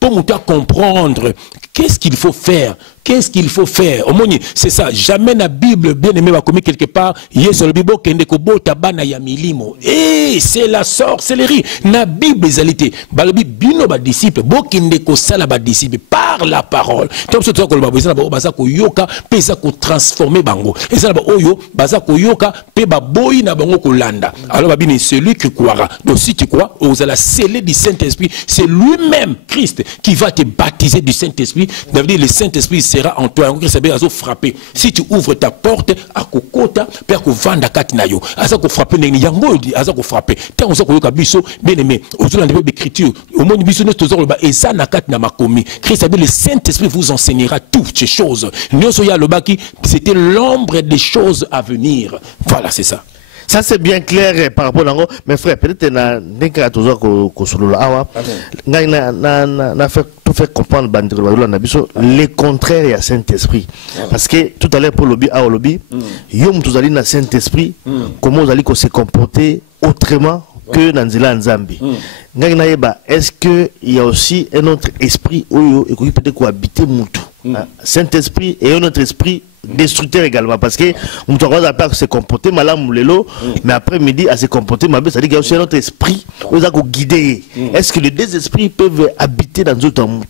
pour nous comprendre qu'est-ce qu'il faut faire. Qu'est-ce qu'il faut faire? Au moins, c'est ça. Jamais la Bible, bien aimé, va commis quelque part. Yes, le Bible, kende ko bota bana ya milimo. Eh, c'est la sorcellerie. La Bible, égalité. Balobi, bino ba disciple. Bo kende ko sala ba disciple. Par la parole. Comme ça, ko ba bozana ba baza ko yoka, pesa ko transformer bango. Et ça, ba oyo, baza ko yoka, pe ba boy na bango ko landa. Alors, ba bini, celui qui croira. Donc, si tu crois, vous allez sceller du Saint-Esprit. C'est lui-même, Christ, qui va te baptiser du Saint-Esprit. Ça veut dire, le Saint-Esprit sera en toi. Frapper. Si tu ouvres ta porte à kokota, père ko vanda katinayo, asa ko frapper neni yango asa ko frapper. Tant on sa ko biso bien aimé. Autour de l'écriture, au monde biso ne toujours ba esa na katina makomi. Christ a dit le Saint-Esprit vous enseignera toutes ces choses. Nyoso ya lobaki, c'était l'ombre des choses à venir. Voilà, c'est ça. Ça c'est bien clair par rapport à mais frère, peut-être na toujours ko solo awa. Na fait tout fait comprendre le contraire à Saint-Esprit. Parce que tout à l'heure pour lobby à lobby, yom tous allez na Saint-Esprit, comment vous allez se comporter autrement que dans Nzela Nzambi. Est-ce que il y a aussi un autre esprit où il peut être cohabiter mutu. Saint-Esprit et un autre esprit destructeur également, parce que on doit pas se comporter malam lelo, mais après midi à se comporter mal, c'est-à-dire qu'il y a aussi un autre esprit où ils ont guidé. Est-ce que les deux esprits peuvent habiter dans d'autres mondes?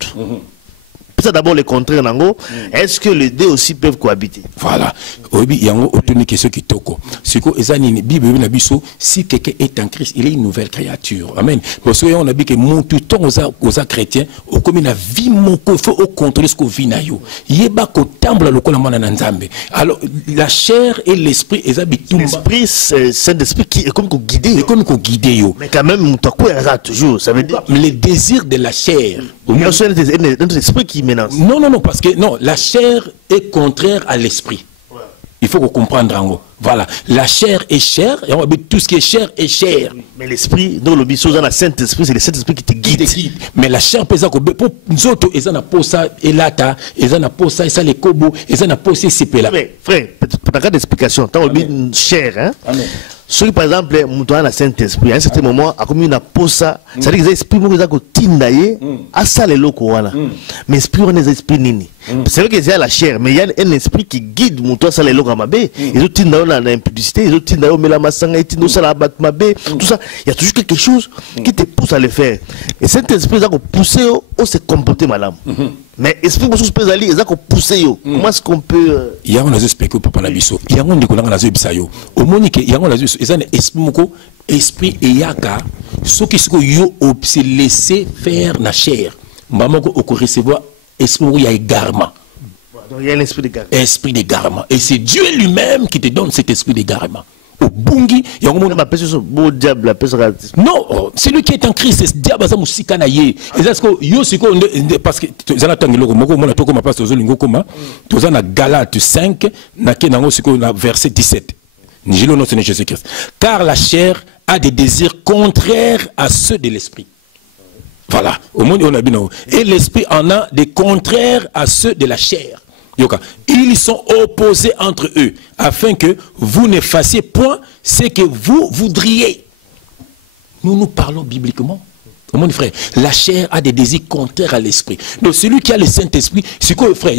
Ça d'abord le contraire nango. Est-ce que les deux aussi peuvent cohabiter? Voilà. Obi yango otoni question qui toko. Siko ezani Bible na biso, si quelqu'un est en Christ, il est une nouvelle créature. Amen. Parce que on a dit que mon tout temps aux chrétiens, au comme na vie mon ko faut au contrôler ce qu'on vit na yo. Yeba ko tambla lokola mana na Nzambe. Alors la chair et l'esprit ezabitumba. L'esprit c'est Saint-Esprit qui est comme ko guider. C'est comme ko guider yo. Mais quand même mutako era toujours, ça veut dire les désirs de la chair. Il y a aussi un esprit qui menace. Non, non, non, parce que non, la chair est contraire à l'esprit. Ouais. Il faut comprendre en haut. Voilà, la chair est chair, et on va dire tout ce qui est chair est chair. Mais l'esprit, dans le biseau, dans le Saint-Esprit, c'est le Saint-Esprit qui te guide. Mais la chair, pour nous autres, ils en ont ça, et là, ils en ont ça, et ça, les kobos, ils en ont ça, c'est là. Mais frère, pas d'explication. Tant on dit chair, hein. Amen. Ceux par exemple, Moutouan a Saint-Esprit, à un certain moment, a commis une pose ça, c'est-à-dire qu'ils expriment qu'ils ont tindaye, à ça les locaux, mais esprit, on est esprit nini. C'est vrai qu'il y a la chair, mais il y a un esprit qui guide Moutouan, ça les locaux à Mabé, ils ont tindaye dans l'impudicité, ils ont tindaye au Mélamasanga, ils ont tindaye à la Mabé, tout ça, il y a toujours quelque chose qui te pousse à le faire. Et Saint-Esprit, ils ont poussé au se comporter madame. Mais esprit de choses pézali, ils ont poussé. Comment est-ce qu'on peut. Il y a un expliqué pour Papa Nabiso. Il y a un qui a un au Monique, il y a un esprit et yaka, ceux qui se laisser faire la chair. Maman, on recevoir esprit où il y a égarement. Il y a un esprit d'égarement. Esprit d'égarement. Et c'est Dieu lui-même qui te donne cet esprit d'égarement. Au bungi, il y a un moment diable, non, c'est lui qui est en Christ, c'est diable ça musika na ye. Et est-ce que yo siko parce que tu as tangi loko moko mona to comme passe aux lingo koma, tu as na Galates 5 na kenango siko na verset 17. Ni le nom de Jésus-Christ. Car la chair a des désirs contraires à ceux de l'esprit. Voilà, au monde on a bien. Et l'esprit en a des contraires à ceux de la chair. Ils sont opposés entre eux, afin que vous ne fassiez point ce que vous voudriez. Nous parlons bibliquement. Mon frère, la chair a des désirs contraires à l'esprit. Donc celui qui a le Saint-Esprit, c'est quoi frère?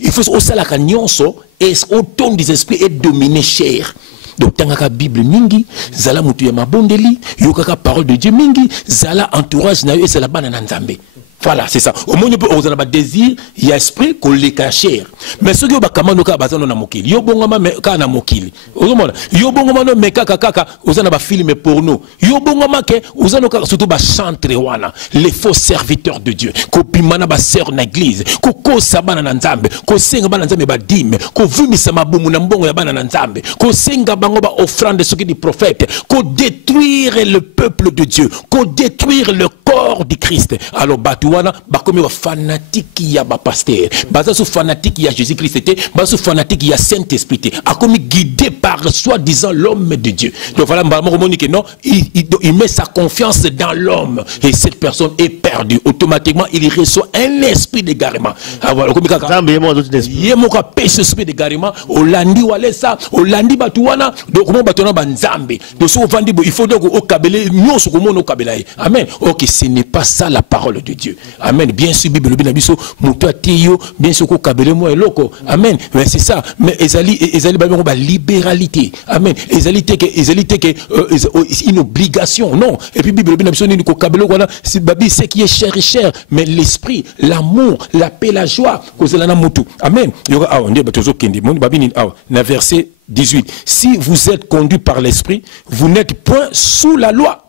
Il faut aussi la cagnoso et au ton des esprits est dominé chair. Donc tangaka Bible mingi, zala mutu ya mabondeli, yokaka parole de Dieu mingi, zala entourage na yo et c'est la banane nzambe. Voilà, c'est ça. Au moins, on a un désir, il y a esprit qu'on les cacher. Mais ce qui est kamano ka bazano na mokili. Yo bongama me ka na mokili. Yo bongama no me kaka ozana ba film porno. Yo bongama ke ozana ka surtout ba chantre wana. Les faux serviteurs de Dieu. Ko pimana ba sœur na église. Ko ko sabana na nzambe. Ko senga bana nzambe ba dime. Ko vumisa mabumu na mbongo ya bana na nzambe. Ko senga bango ba offrande ce qui dit prophète. Ko détruire le peuple de Dieu. Ko détruire le corps du Christ. Alors wana bakomi wa fanatique ya ba pasteur baza sou fanatique ya Jésus-Christ était baza sou fanatique ya Saint-Esprit a commis guidé par soi-disant l'homme de Dieu. Donc voilà non, il met sa confiance dans l'homme et cette personne est perdue automatiquement. Il reçoit un esprit d'égarement. Alors comme kaka yemoka pêche esprit d'égarement olandi walesa olandi batuwana donc comment batona banzambe donc so vandi il faut donc au kabele nyoso komono kabela. Amen. OK, ce n'est pas ça la parole de Dieu. Amen. Bien sûr, Bible bien biso muto ateyo, bien sûr ko kabele mo eloko. Amen. Mais c'est ça. Mais ezali ba libéralité. Amen. Ezali que une obligation. Non. Et puis Bible bien biso ni ko kabele voilà, c'est babi ce qui est cher est cher, mais l'esprit, l'amour, la paix, la joie kozela na mutu. Amen. Yoka on dit batozo kendi. Mon babi ni na verset 18. Si vous êtes conduit par l'esprit, vous n'êtes point sous la loi.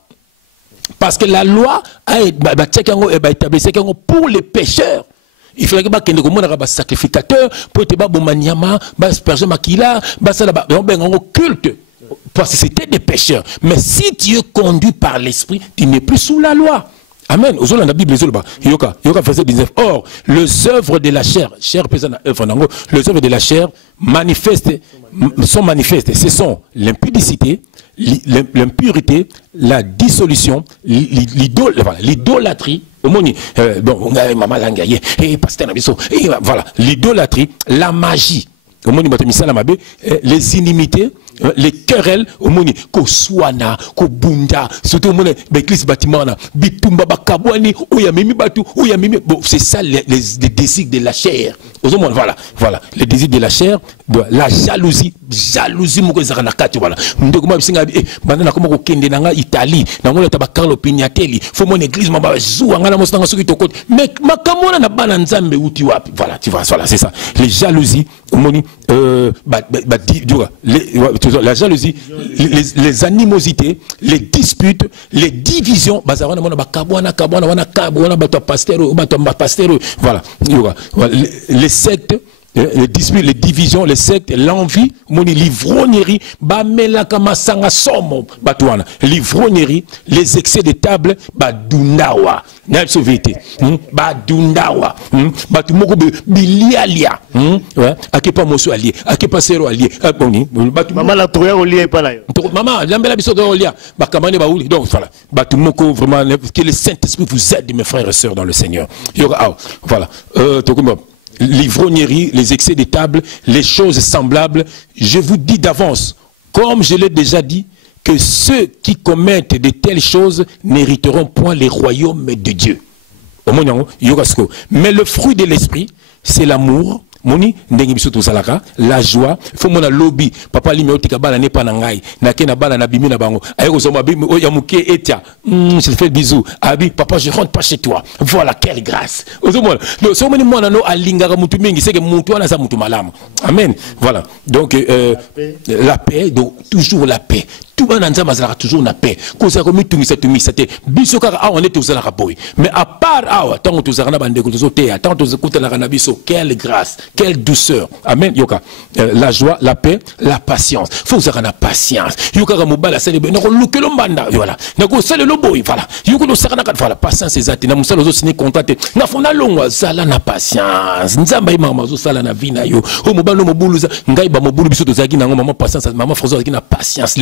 Parce que la loi a établi pour les pécheurs. Il fallait que tu aies un sacrificateur pour te faire un asperger makila, un culte. Parce que c'était des pécheurs. Mais si tu es conduit par l'esprit, tu n'es plus sous la loi. Amen. Aux la Bible, Yoka verset 19. Or, les œuvres de la chair, les œuvres de la chair sont manifestes. Ce sont l'impudicité, l'impurité, la dissolution, l'idolâtrie. Voilà, l'idolâtrie, la magie, les inimitiés, les querelles, ko swana, ko bunda, surtout l'église bâtiment, bitumba bakabwani, c'est ça les désirs de la chair. Voilà, les désirs de la chair, la jalousie, moko zaranakati voilà. Ndeko mabisinga bandana comme ko kende nanga Italie, nango la tabakalo pignatelli, faut mon église mamba zuwa ngana mosanga soki tokoti, mais makamona na bana nzambe uti wapi. Voilà, tu vois, voilà, c'est ça. Les jalousies, la jalousie, les animosités, les disputes, les divisions, voilà, les sectes, les disputes, les divisions, les sectes, l'envie, l'ivrognerie, l'ivrognerie, les excès de table, badundawa, badundawa, bilialia, akepa moso allié, akepa sero allié, maman la trouvé au lien pas là. Maman, l'ambela biso au lien, bakamane baouli. Donc voilà, batumoko vraiment que le Saint-Esprit vous aide mes frères et sœurs dans le Seigneur. Voilà, l'ivrognerie, les excès de table, les choses semblables, je vous dis d'avance, comme je l'ai déjà dit, que ceux qui commettent de telles choses n'hériteront point les royaumes de Dieu. Mais le fruit de l'esprit, c'est l'amour, la joie, faut mon lobby, papa li meotika bala ne pa na ngai, na ke na bala na bimi na bango, ayo zoma bimi o ya muke etia, je te fais bisous, abi papa je rentre pas chez toi. Voilà quelle grâce. Ozomona, donc so moni mwana no alingaka mutu mingi, c'est que mutu wana za mutu malamu. Amen. Voilà. Donc la paix, donc toujours la paix. Tout le monde a toujours la paix. Mais à part, quelle grâce, quelle douceur. Amen. Yoka. La joie, la paix, la patience. Il faut avoir la patience. Yoka Mobala, c'est le voilà. Voilà. Voilà. Patience, c'est ça. Nous sommes contents. Nous avons sala na patience. Nzamba imama sala na vina yo. O mobalo mobuluza. Ngai ba mobulu biso tozaki na maman patience. Maman François qui na patience.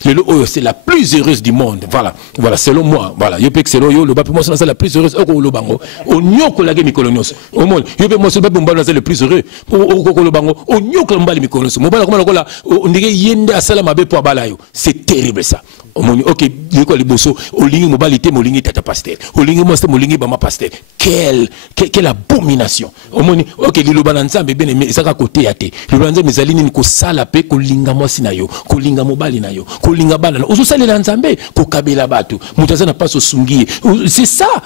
C'est la plus heureuse du monde. Voilà, voilà, selon moi. Voilà, yo pek selon yo, le bapimo c'est la plus heureuse. Oko lo bango. O nyoko la gemi kolonios. O mon, yo pe mo c'est bapimo c'est le plus heureux. Oko lo bango. O nyoko mbali mi kolonios. Mo bala comme la o ndike yende asala mabe po abala yo. C'est terrible ça. O mon, OK, yoko liboso, o lingi mobilité, mo lingi tata pasteur. O lingi mo lingi ba ma pasteur. Quelle abomination. O mon, OK, li lo bananza bebe ne ezaka côté yate. Li bananza mezali ni ko sala pe ko linga mo sinayo, ko linga mobali na yo.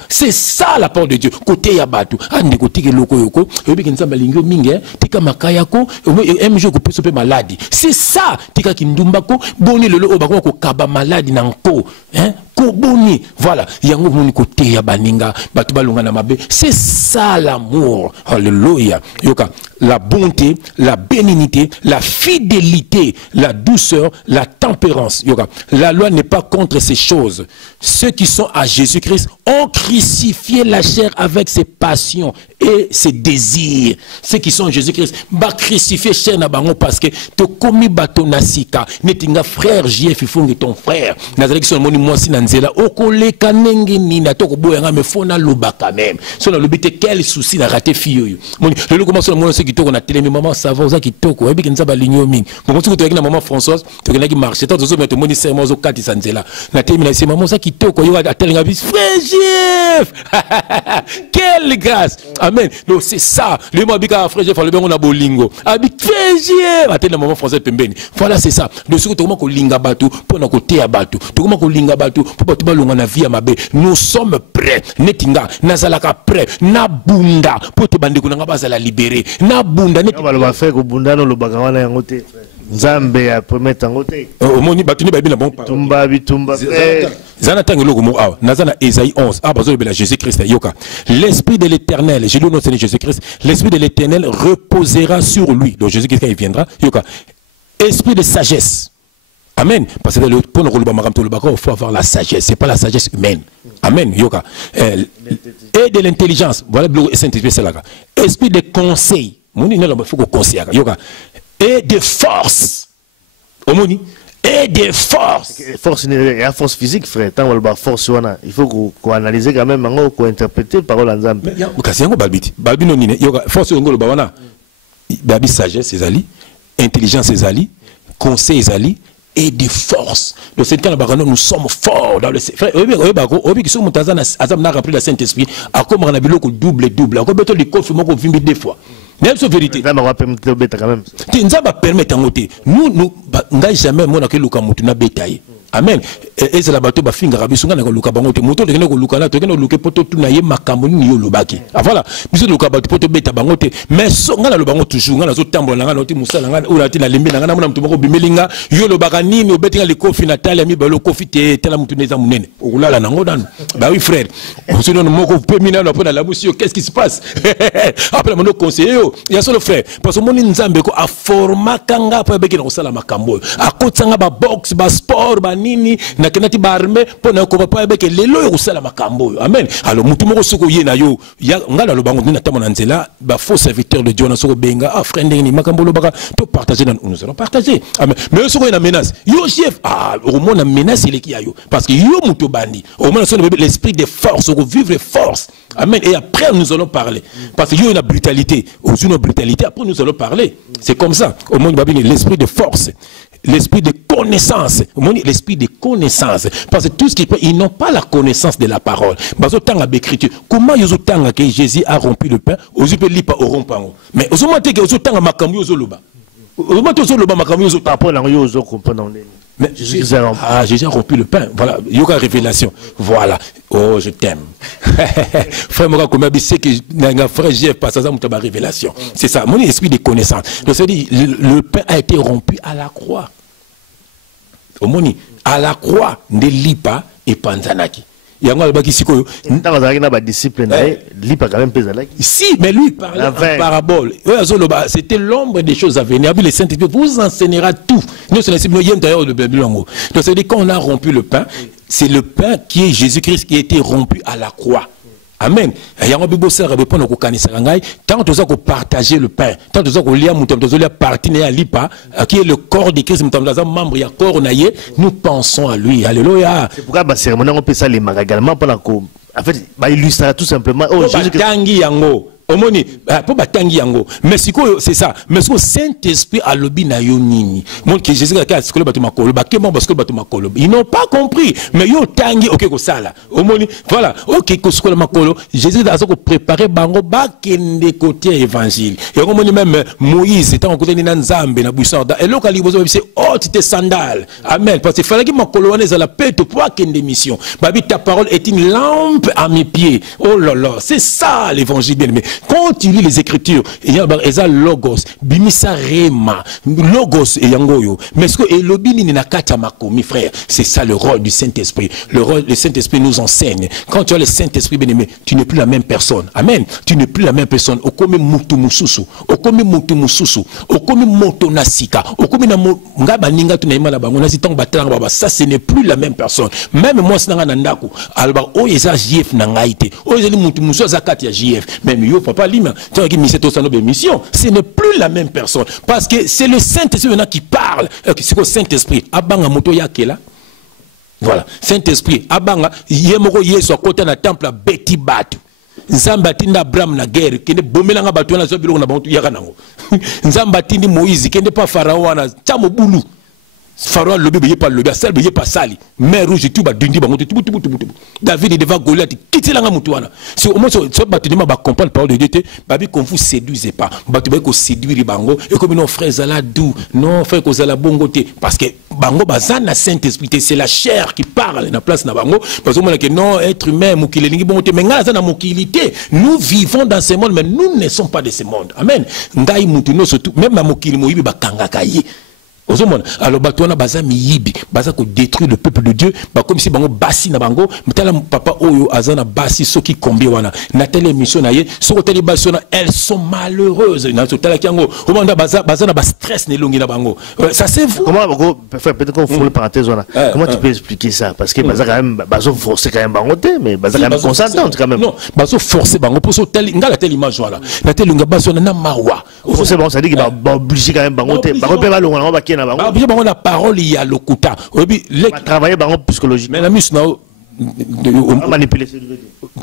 C'est ça la parole de Dieu. Côté Yabatu, ande côté loko yoko, yobi nzamba lingyo mingi, tika makayako, MJ ko peso pe maladie. C'est ça, tika kindumbako, boni lelo obako ko kaba maladie nanko, hein? Boni, voilà, yango moni côté ya baninga, batu balunga na mabe. C'est ça l'amour. Alléluia. Yoka, la bonté, la bénignité, la fidélité, la douceur, la tempérance. Yoka, la loi n'est pas contre ces choses. Ceux qui sont à Jésus-Christ ont crucifié la chair avec ses passions et ses désirs. Ceux qui sont à Jésus-Christ ba crucifier chair na bango parce que to komi bato nasika netinga frère JF ifungi ton frère nazali ki son moni mwasi na nzela okoleka ndenge nini atoko boyanga me fona loba quand même so na lobité quel souci na raté fille yo moni le commence na mona kitoko na télé maman ça va oza kitoko oyebi ke nzaba linyo mingi mon ko to na maman Françoise to ke na ki marché to zo mettre moni serment zo katisa nzela na télé na maman ça kitoko yo atelinga bis frère Jeff quelle grâce amen donc c'est ça le mo bika frère Jeff le bengo na bolingo abi frère Jeff ateli na maman Françoise pembeni voilà c'est ça de ce que to ko linga batu po na ko te batu to ko linga batu po batu balonga na vie mabe nous sommes prêts netinga nazalaka prêt na bunda po te bandeko na bazala libéré na bunda netinga ba faire ko bunda no lobaka wana yango te Nzambe ya promettre yango te omoni batu ni ba bi na bon bitumba zana tango loko mo awa nazana Esaïe 11 bazo bela Jésus-Christ yoka l'esprit de l'Éternel je lui nom Seigneur Jésus-Christ l'esprit de l'Éternel reposera sur lui donc Jésus-Christ quand il viendra yoka esprit de sagesse. Amen. Parce que pour nous il faut avoir la sagesse. C'est pas la sagesse humaine. Amen. Yoka. Et de l'intelligence. Voilà le Saint-Esprit c'est là. Esprit de conseil. Moni ne faut conseil. Yoka. Et de force. Omoni. Et de force. Force, il y a force physique, frère. Tant qu'on a force, il faut qu'on analyse quand même, qu'on interprète parole en Zambie. Parce qu'il y a balbiti. Balbino nine. Yoka. Force on go le bawana. Babi sagesse c'est ali. Intelligence c'est ali. Conseil c'est ali. Et de force. Donc c'est quand nous sommes forts dans le frère. Obi qui sont montazana azam n'a rappelé le Saint-Esprit. À comme on a vu le double. À comme beto le confirme qu'on vit deux fois. Mais c'est vérité. Ça m'a permis de bêta quand même. Ça va permettre en côté. Nous n'avons jamais mon que luka mutu na bétail. Amen. Et c'est la bateau ba finga rabisunga na luka bangote moto de ko luka na to kena luka poto tuna ye makambo ni yo lobaki. Ah voilà. Biso luka bateau poto beta bangote mais so ngana lo bango toujours ngana zo tambola ngana oti musala ngana ula ti na lembe ngana mona mutu moko bimelinga yo lobaka nini obetinga le kofi na tali mi ba lo kofi te tela mutu neza munene. Okulala nango dan. Bah oui frère. Sinon moko pe mina na pona la musio qu'est-ce qui se passe? Après mon conseiller yo, il y a solo frère parce que mon nzambe ko a forma kanga pa beki na kosala makambo. A kotsanga ba box ba sport ba nini na kenati ba armée pona ko pa beki lelo yo kosala makambo. Amen. Alors mutu moko soko ye na yo ya ngala lo bango na tamona nzela ba faux serviteur de Dieu na soko benga ah frère ndeni makambo lo baka to partager nous allons partager. Amen. Mais soko na menace. Yo chef au moins na menace il qui a yo parce que yo mutu bandi au moins l'esprit de force au vivre force. Amen. Et après nous allons parler parce qu'il y a une brutalité une brutalité après nous allons parler c'est comme ça au monde l'esprit de force l'esprit de connaissance l'esprit de connaissance parce que tout ce qui ils n'ont pas la connaissance de la parole parce que l'écriture comment ils ont que Jésus a rompu le pain aux yeux pas au rompango mais aux yeux que aux yeux makambo aux loba aux loba makambo aux par là aux yeux comprendre mais Jésus a rompu le pain. Voilà, il y aura révélation. Voilà. Oh, je t'aime. Frère Moka, comme je sais que frère Jeff passe à ça, ma révélation. C'est ça, mon esprit de connaissance. Donc, ça dit, le pain a été rompu à la croix. Au moni, à la croix, ne lit pas et panzanaki. Il y a un disciple. Si, mais lui parlait en parabole. C'était l'ombre des choses à venir. Le Saint-Esprit vous enseignera tout. Nous, c'est d'ailleurs le Bible. Donc, c'est-à-dire quand on a rompu le pain, c'est le pain qui est Jésus-Christ qui a été rompu à la croix. Amen. Il y a un bibo sert répondre au kanisa ngai tant que vous partager le pain tant que vous lire mutam vous lire partenaire à lipa qui est le corps de Christ mutam dans membre il y a corps naie nous pensons à lui alléluia. C'est pourquoi cérémonie on peut ça les également pour la en fait bah illustrer tout simplement oh Jésus tangi yango omoni pour batangi yango mais c'est ça mais ce Saint-Esprit a lobi na yo nini mon que Jésus ka sikolo batu makolo ba kemo parce que batu makolo ils n'ont pas compris mais yo tangi OK ko sala omoni voilà OK ko sikolo makolo Jésus a ko préparer bango ba kende côté évangile et omoni même Moïse était en côté ni nzambe na buisson et loka libozo c'est oh tu sandales amen parce qu'il fallait que makolo wana za la pète pour kende mission babi ta parole est une lampe à mes pieds oh là là c'est ça l'évangile bien aimé. Quand tu lis les Écritures, il y a un logos, bimisa rema, logos et yangoyo. Mais ce que elobini ni nakata makomi frère, c'est ça le rôle du Saint-Esprit. Le Saint-Esprit nous enseigne. Quand tu as le Saint-Esprit bien aimé, tu n'es plus la même personne. Amen. Tu n'es plus la même personne. Okome mutu mususu, okome mutu mususu, okome moto nasika, okome na ngaba ninga tu na imala bango na sitang batanga baba. Ça ce n'est plus la même personne. Même moi sinanga nandako, alba o yeza JF na ngaite. O yeza mutu mususu zakati ya JF. Même yo papa lima, tu as dit mission. Ce n'est plus la même personne parce que c'est le Saint-Esprit qui parle. C'est le Saint-Esprit. Abanga moto yakela. Voilà, Saint-Esprit, abanga, yemoko yeso akota na temple à Beti Batu. Nzamba tinda Abraham na guerre, kende bomelanga batu na zo biloko na bantu yaka nango. Nzamba tindi Moïse, kende pa Pharaon wana, tamo bulu. Pharaon lobi beye pas lobi, asal beye pas sali. Mer rouge tout ba dundi bango tout. David il devant Goliath, quitter langa mutu wana. Si au moins so batu ma ba comprendre parole de Dieu, babi qu'on vous séduisez pas. Batu ba ko séduire bango et comme non frère zala dou, non frère ko zala bongo te parce que bango bazana Saint-Esprit, c'est la chair qui parle na place na bango parce que non être humain mukile lingi bongo te mais ngala na mukilité. Nous vivons dans ce monde mais nous ne sommes pas de ce monde. Amen. Ngai mutu no surtout même na mukili moyibi bakanga kaye. Alors, Batouana Baza Miyibi, Baza ko détruire le peuple de Dieu, comme si bango bassi na bango, mtala papa oyo azana bassi soki kombi wana. Na telle émission na ye, soko telle bassi elles sont malheureuses. Na totala kiango, au moment baza na ba stress ne longi na bango. Ça c'est vous. Comment peut-être qu'on fout le parenthèse wana. Comment tu peux expliquer ça parce que baza quand même bazo forcer quand même bangoté mais baza quand même consentante quand même. Non, bazo forcer bango pour so telle ngala telle image wana. Na telle nga bassi na mawa. C'est bon, ça dit qu'il va obliger quand même bangoté. Bango peut pas longa na ba qui na bango. La parole il y a le kuta. Travailler par exemple psychologique. Mais la mus manipuler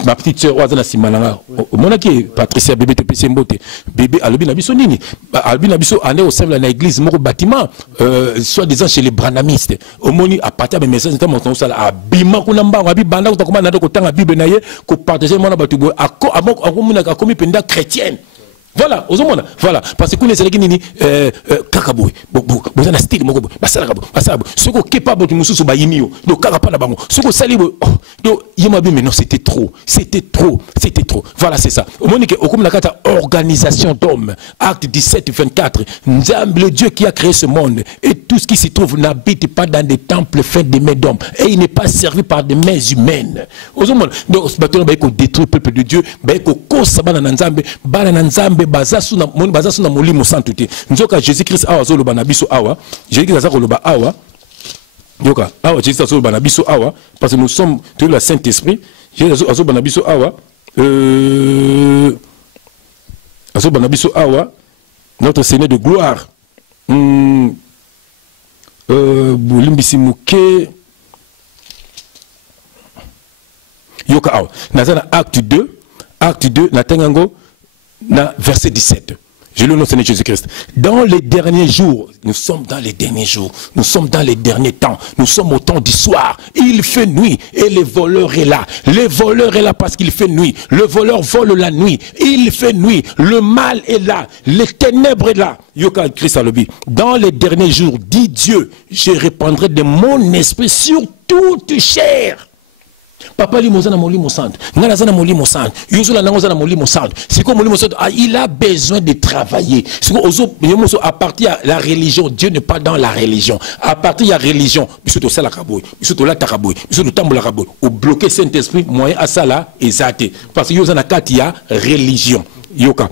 ma petite sœur Oazana Simananga. Mon qui Patricia bébé te pese mbote. Bébé Albi Nabiso nini. Albi Nabiso année au sein de l'église moko bâtiment soit disant chez les branamistes. Au moni à partir des messages dans mon salle à bima kuna mbango abi banda ko komanda ko tanga bible na ye ko partager mona batu bo a commis penda chrétienne. Voilà, aux hommes, voilà, parce que les Sénégalais, Kakaboué, vous avez un style, Basarabo, ce qu'on est capable de nous sous Bayimio, donc Karapanabamo, ce qu'on salibo, donc Yamabi, mais non, c'était trop. Voilà, c'est ça. Au moment où on a organisation d'hommes, acte 17-24, le Dieu qui a créé ce monde et tout ce qui s'y trouve n'habite pas dans des temples faits de mains d'hommes et il n'est pas servi par des mains humaines. Aux hommes, donc, ce bâton, il faut détruire le peuple de Dieu, il faut que bazasu na molimo santuté nzoka Jésus-Christ awa zolo banabiso awa Jésus-Christ azako loba awa yoka awa Jésus azolo banabiso awa parce que nous sommes tout le Saint-Esprit Jésus azolo banabiso awa azolo banabiso awa notre Seigneur de gloire bolimbisi muke yoka awa nazana acte 2 na tengango na verset 17. Je le nom Seigneur Jésus-Christ. Dans les derniers jours, nous sommes dans les derniers jours, nous sommes dans les derniers temps, nous sommes au temps du soir. Il fait nuit et le voleur est là. Le voleur est là parce qu'il fait nuit. Le voleur vole la nuit. Il fait nuit. Le mal est là. Les ténèbres est là. Yoka Christ Alobi. Dans les derniers jours, dit Dieu, je répandrai de mon esprit sur toute chair. Papa limozana molimo centre, ngana molimo centre, yozola nangozana molimo centre. C'est comme molimo centre, il a besoin de travailler. C'est à partir de la religion, Dieu n'est pas dans la religion. À partir de la religion, bisoto sala kaboy, bisoto la takaboy, bisoto tambola kaboy, ou bloquer Saint-Esprit moyen à sala ezate. Parce que yozana katia religion. Yoka.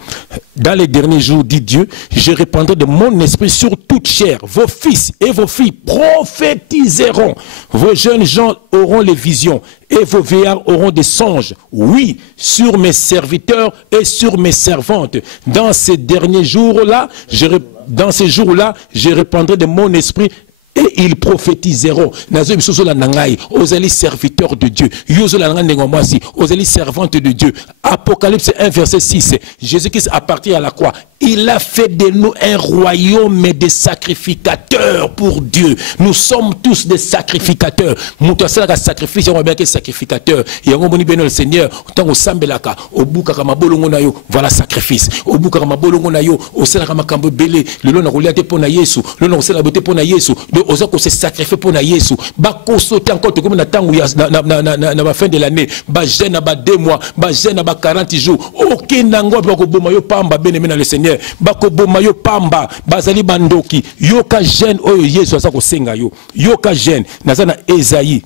Dans les derniers jours, dit Dieu, je répandrai de mon esprit sur toute chair. Vos fils et vos filles prophétiseront. Vos jeunes gens auront les visions et vos vieillards auront des songes. Oui, sur mes serviteurs et sur mes servantes. Dans ces derniers jours-là, je répandrai de mon esprit et ils prophétiseront. Nazo bisoso la nangai, osali serviteurs de Dieu. Yozo la nangai ngomasi, osali servante de Dieu. Apocalypse 1 verset 6. Jésus-Christ à partir à la croix, il a fait de nous un royaume de sacrificateurs pour Dieu. Nous sommes tous des sacrificateurs. Moutosala ka sacrifice, on va bien que sacrificateur. Yango moni beno le Seigneur, tant au sambelaka, au buka kama bolongo na yo, voilà sacrifice. Au buka kama bolongo na yo, au sala kama kambo belé, le lona rouliate pona Yesu, le lona sala boté pona Yesu. Oza ko se sacrifier pour na Yesu ba ko sauter encore comme na tangu ya na fin de l'année ba jeune ba 2 mois ba jeune ba 40 jours aucun nango ba ko boma yo pamba bien-aimé dans le Seigneur ba ko boma yo pamba bazali bandoki yoka jeune oyo Yesu aza ko senga yo yoka jeune nazana Esaïe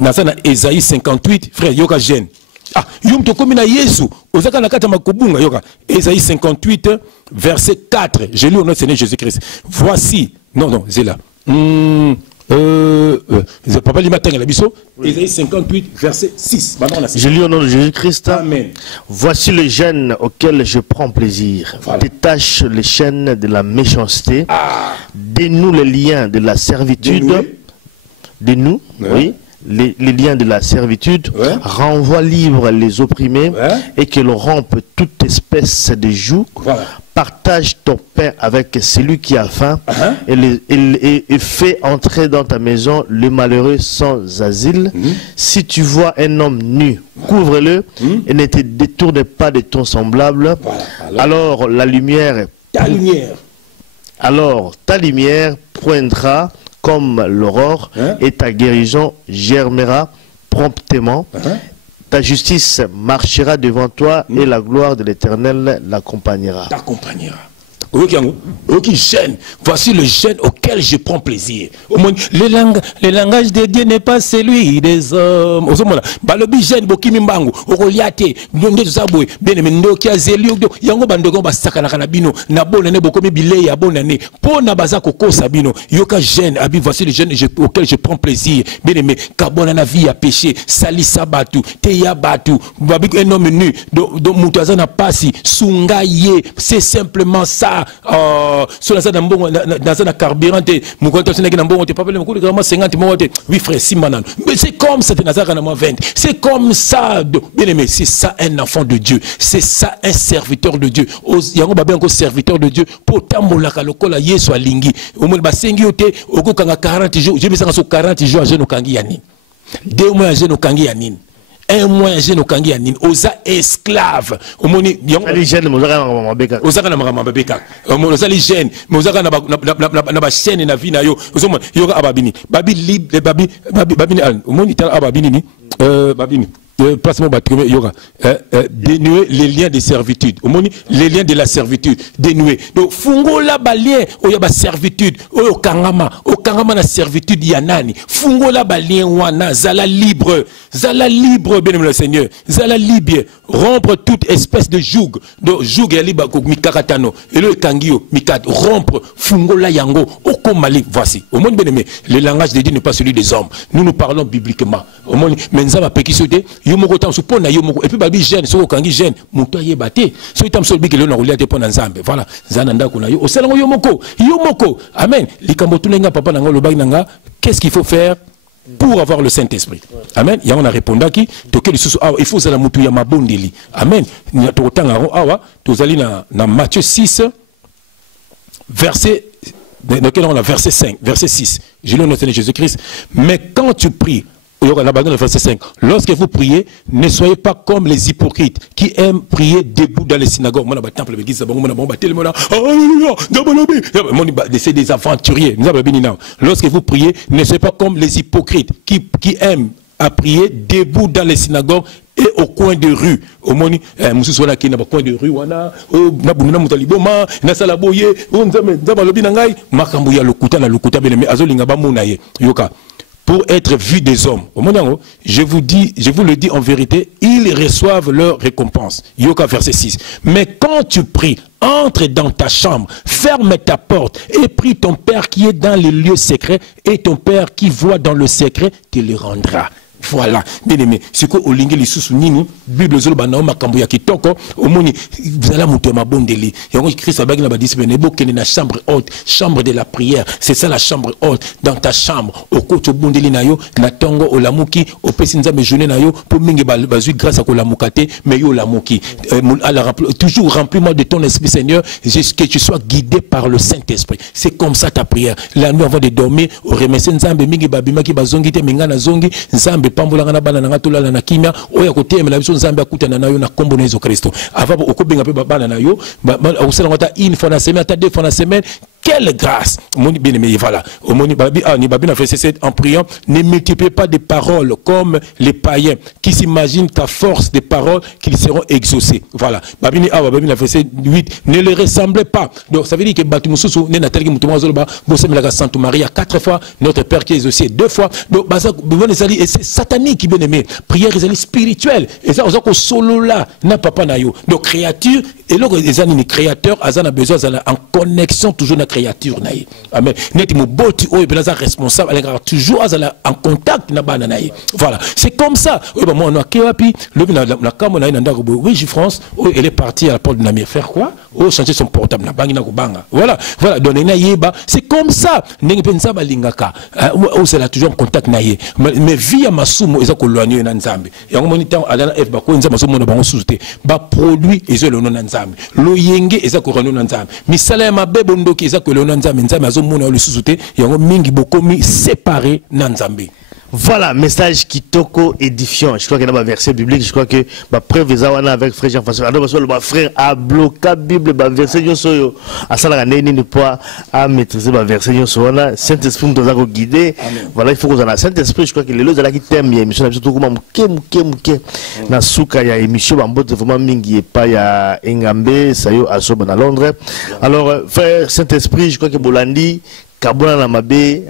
58 frère yoka jeune ah yum to komina Yesu ozaka na kata makobunga yoka Esaïe 58 verset 4 je lis au nom de Seigneur Jésus-Christ voici non, c'est là. Papa Limatin la biso. Ésaïe 58, verset 6. Je lis au nom de Jésus-Christ. Amen. Voici le jeûne auquel je prends plaisir. Voilà. Détache les chaînes de la méchanceté. Dénoue les liens de la servitude. de nous, oui, les liens de la servitude, renvoie libre les opprimés et que l'on rompe toute espèce de joug. Partage ton pain avec celui qui a faim et fais entrer dans ta maison le malheureux sans asile. Si tu vois un homme nu, couvre-le et ne te détourne pas de ton semblable. Alors la lumière, alors ta lumière poindra comme l'aurore et ta guérison germera promptement. Ta justice marchera devant toi et la gloire de l'Éternel l'accompagnera. Ok, jeûne. Voici le jeûne auquel je prends plaisir. Le langage de Dieu n'est pas celui des hommes. Balobi jeûne bokimi mbangu okoliate ndonde zabwe bene mendo kia zelio yango bandego basakana kana bino na bonane bokomi bilei abonane pona baza kokosa bino yoka jeûne abi voici le jeûne auquel je prends plaisir. Bene me kabona na vie à péché sali sabatu teya batu babi un homme nu do mutaza na pasi sunga ye, c'est simplement ça. Sur la salle dans un carburant, oui frère, mais c'est comme ça, c'est comme ça, bien aimé, c'est ça un enfant de Dieu, c'est ça un serviteur de Dieu. Il y a un serviteur de Dieu pour tambolaka lokola yeso alingi. Au moins basengi yote oko kanga 40 jours, je me sens 40 jours à jeune kangi yanin. 2 mois à jeune kangi yanin. 1 mois jeune kangi yanin. Oza esclave. Omoni ali jeune mozaka na mabeka. Ozaka na mabeka. Ozali jeune, mozaka na ba chaîne na vie na yo. Ozoma yoga ababini. Babi libre babini omoni tala ababini ni babini. Placement yoga dénouer les liens de servitude. Les liens de la servitude dénouer. Donc fungo la balien oya servitude oyo kangama na servitude yanani fungo la balien wana zala libre bien le Seigneur zala libre rompre toute espèce de joug. Donc joug ya liba ko mikakatano et le kangio mikat rompre fungo la yango okomali. Voici bien aimé, le langage de Dieu n'est pas celui des hommes. Nous parlons bibliquement. Menza ba pekisode yomoko tam supona yomoko et puis babi jeune soko kangi jeune muto yebate so itam so bikele na rolia te pona nzambe voilà zana ndako na yo oselango yomoko amen likambo tunenga papa nanga lobaki nanga qu'est-ce qu'il faut faire pour avoir le Saint-Esprit? Amen. Il y a on a répondu qui il faut ça la mutu ya mabondeli. Amen. To tanga awa tozali na Matthieu 6 verset dans lequel on a verset 5 verset 6. Je lis au nom de Jésus-Christ. Mais quand tu pries, verset 5. Lorsque vous priez, ne soyez pas comme les hypocrites qui aiment prier debout dans les synagogues. C'est des aventuriers. Lorsque vous priez, ne soyez pas comme les hypocrites qui aiment à prier debout dans les synagogues et au coin de rue. Au moni, mususu qui na coin de rue wana, na bununa mutaliboma, na salaboye, nzamba lobi nangai, makambo ya lokuta na lokuta beneme azolinga ba munaye. Yoka. Pour être vu des hommes. Je vous le dis en vérité, ils reçoivent leur récompense. Yoka verset 6. Mais quand tu pries, entre dans ta chambre, ferme ta porte et prie ton Père qui est dans les lieux secrets et ton Père qui voit dans le secret te le rendra. Voilà, bien aimé. Ce que Olingue les sous-nini, Bible zolo banao makambo ya kitoko, omoni vous muto ma bondeli. Yango Christ abagi na badispe nebo kene na chambre haute, chambre de la prière. C'est ça la chambre haute. Dans ta chambre, au koto bondeli na yo, na tongo olamuki, au pesinza me journée na yo, pour mingi bazui grâce à kolamukate, mais yo lamuki. Toujours remplis-moi de ton esprit, Seigneur, que tu sois guidé par le Saint-Esprit. C'est comme ça ta prière. La nuit avant de dormir, au remercier nzambe mingi babima ki bazongi te mingana zongi, nzambe pambola na bana na tolala na kimia oya kotemela biso nzambe akutana na yo na kombo na Yesu Kristo avant okobenga pe bana na yo osala ngata une fois na semaine, 2 fois na semaine. Quelle grâce! Bien aimé, voilà. En priant, ne multipliez pas des paroles comme les païens qui s'imaginent qu'à force des paroles qu'ils seront exaucés. Voilà. Verset 8. Ne les ressemblez pas. Donc ça veut dire que Batumususu n'est pas tel que Sainte Marie 4 fois, notre Père qui est exaucé 2 fois. Donc c'est satanique qui bien aimé. Prière spirituelle. Et ça, on solo là, n'a pas na yo. Donc créature, et là, les créateurs, ils ont besoin en connexion toujours na créature. créature naïe. Amen. Net mo boti o benaza responsable elle toujours en contact na bana naïe. Voilà, c'est comme ça. Oui bah moi on a kewapi le na kamo naïe ndako oui France elle est partie à la porte de Namir faire quoi? Oh changer son portable na bangi na ko banga. Voilà, voilà donner na yeba, c'est comme ça. Ndenge pensa balingaka. O c'est là toujours en contact naïe. Mais via masumo eza ko loigner na nzambe. Yango moniteur adana F ba ko nzambe masumo na bango souté. Ba produit ezo le non nzambe. Lo yenge eza ko rono nzambe. Misala ya mabebo ndoki eza ko le non nzambe nzambe azo mona le souté. Yango mingi bokomi séparé na nzambe. Voilà, message kitoko édifiant. Je crois qu'il y a un verset biblique. Je crois que ma preuve est avec frère Jean-François. Alors, ma frère a bloqué la Bible, ma verset yosoyo. À ça, la ne pas à maîtriser ma verset yosoyo. Saint-Esprit nous a guidé. Voilà, il faut qu'on ait Saint-Esprit. Je crois que les lois qui t'aiment, il y a émission, surtout comme mouké. Na souka, il y a émission, bambote vraiment mingi, pas il y a Engambe, Sayo, Asoba à Londres. Alors, frère Saint-Esprit, je crois que Bolandi, Kabona na mabe,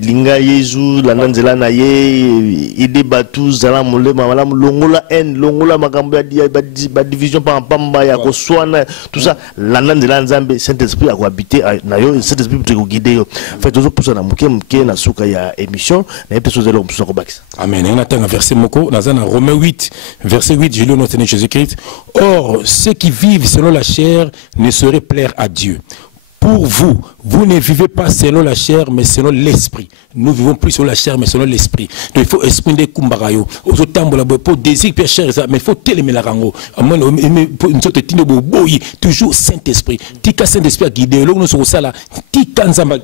linga Yesu, la nanzela na ye, ide batu, zala mole, malam longola en, longola makambo ya division par pamba ya koswana, tout ça, la nanzela nzambe, Saint-Esprit a habité na yo, Saint-Esprit peut te guider yo. Fait toujours pour ça na muke na souka ya émission, na yete sozelo pour ça ko bakisa. Amen. On attend un verset moko, dans Romains 8, verset 8, je lis notre Jésus-Christ. Or, ceux qui vivent selon la chair ne sauraient plaire à Dieu. Pour vous, vous ne vivez pas selon la chair, mais selon l'esprit. Nous vivons plus selon la chair, mais selon l'esprit. Donc il faut exprimer kumbarayo. Pour désir péché, mais il faut télémer la rango. Toujours Saint-Esprit. Tika Saint-Esprit a guidé.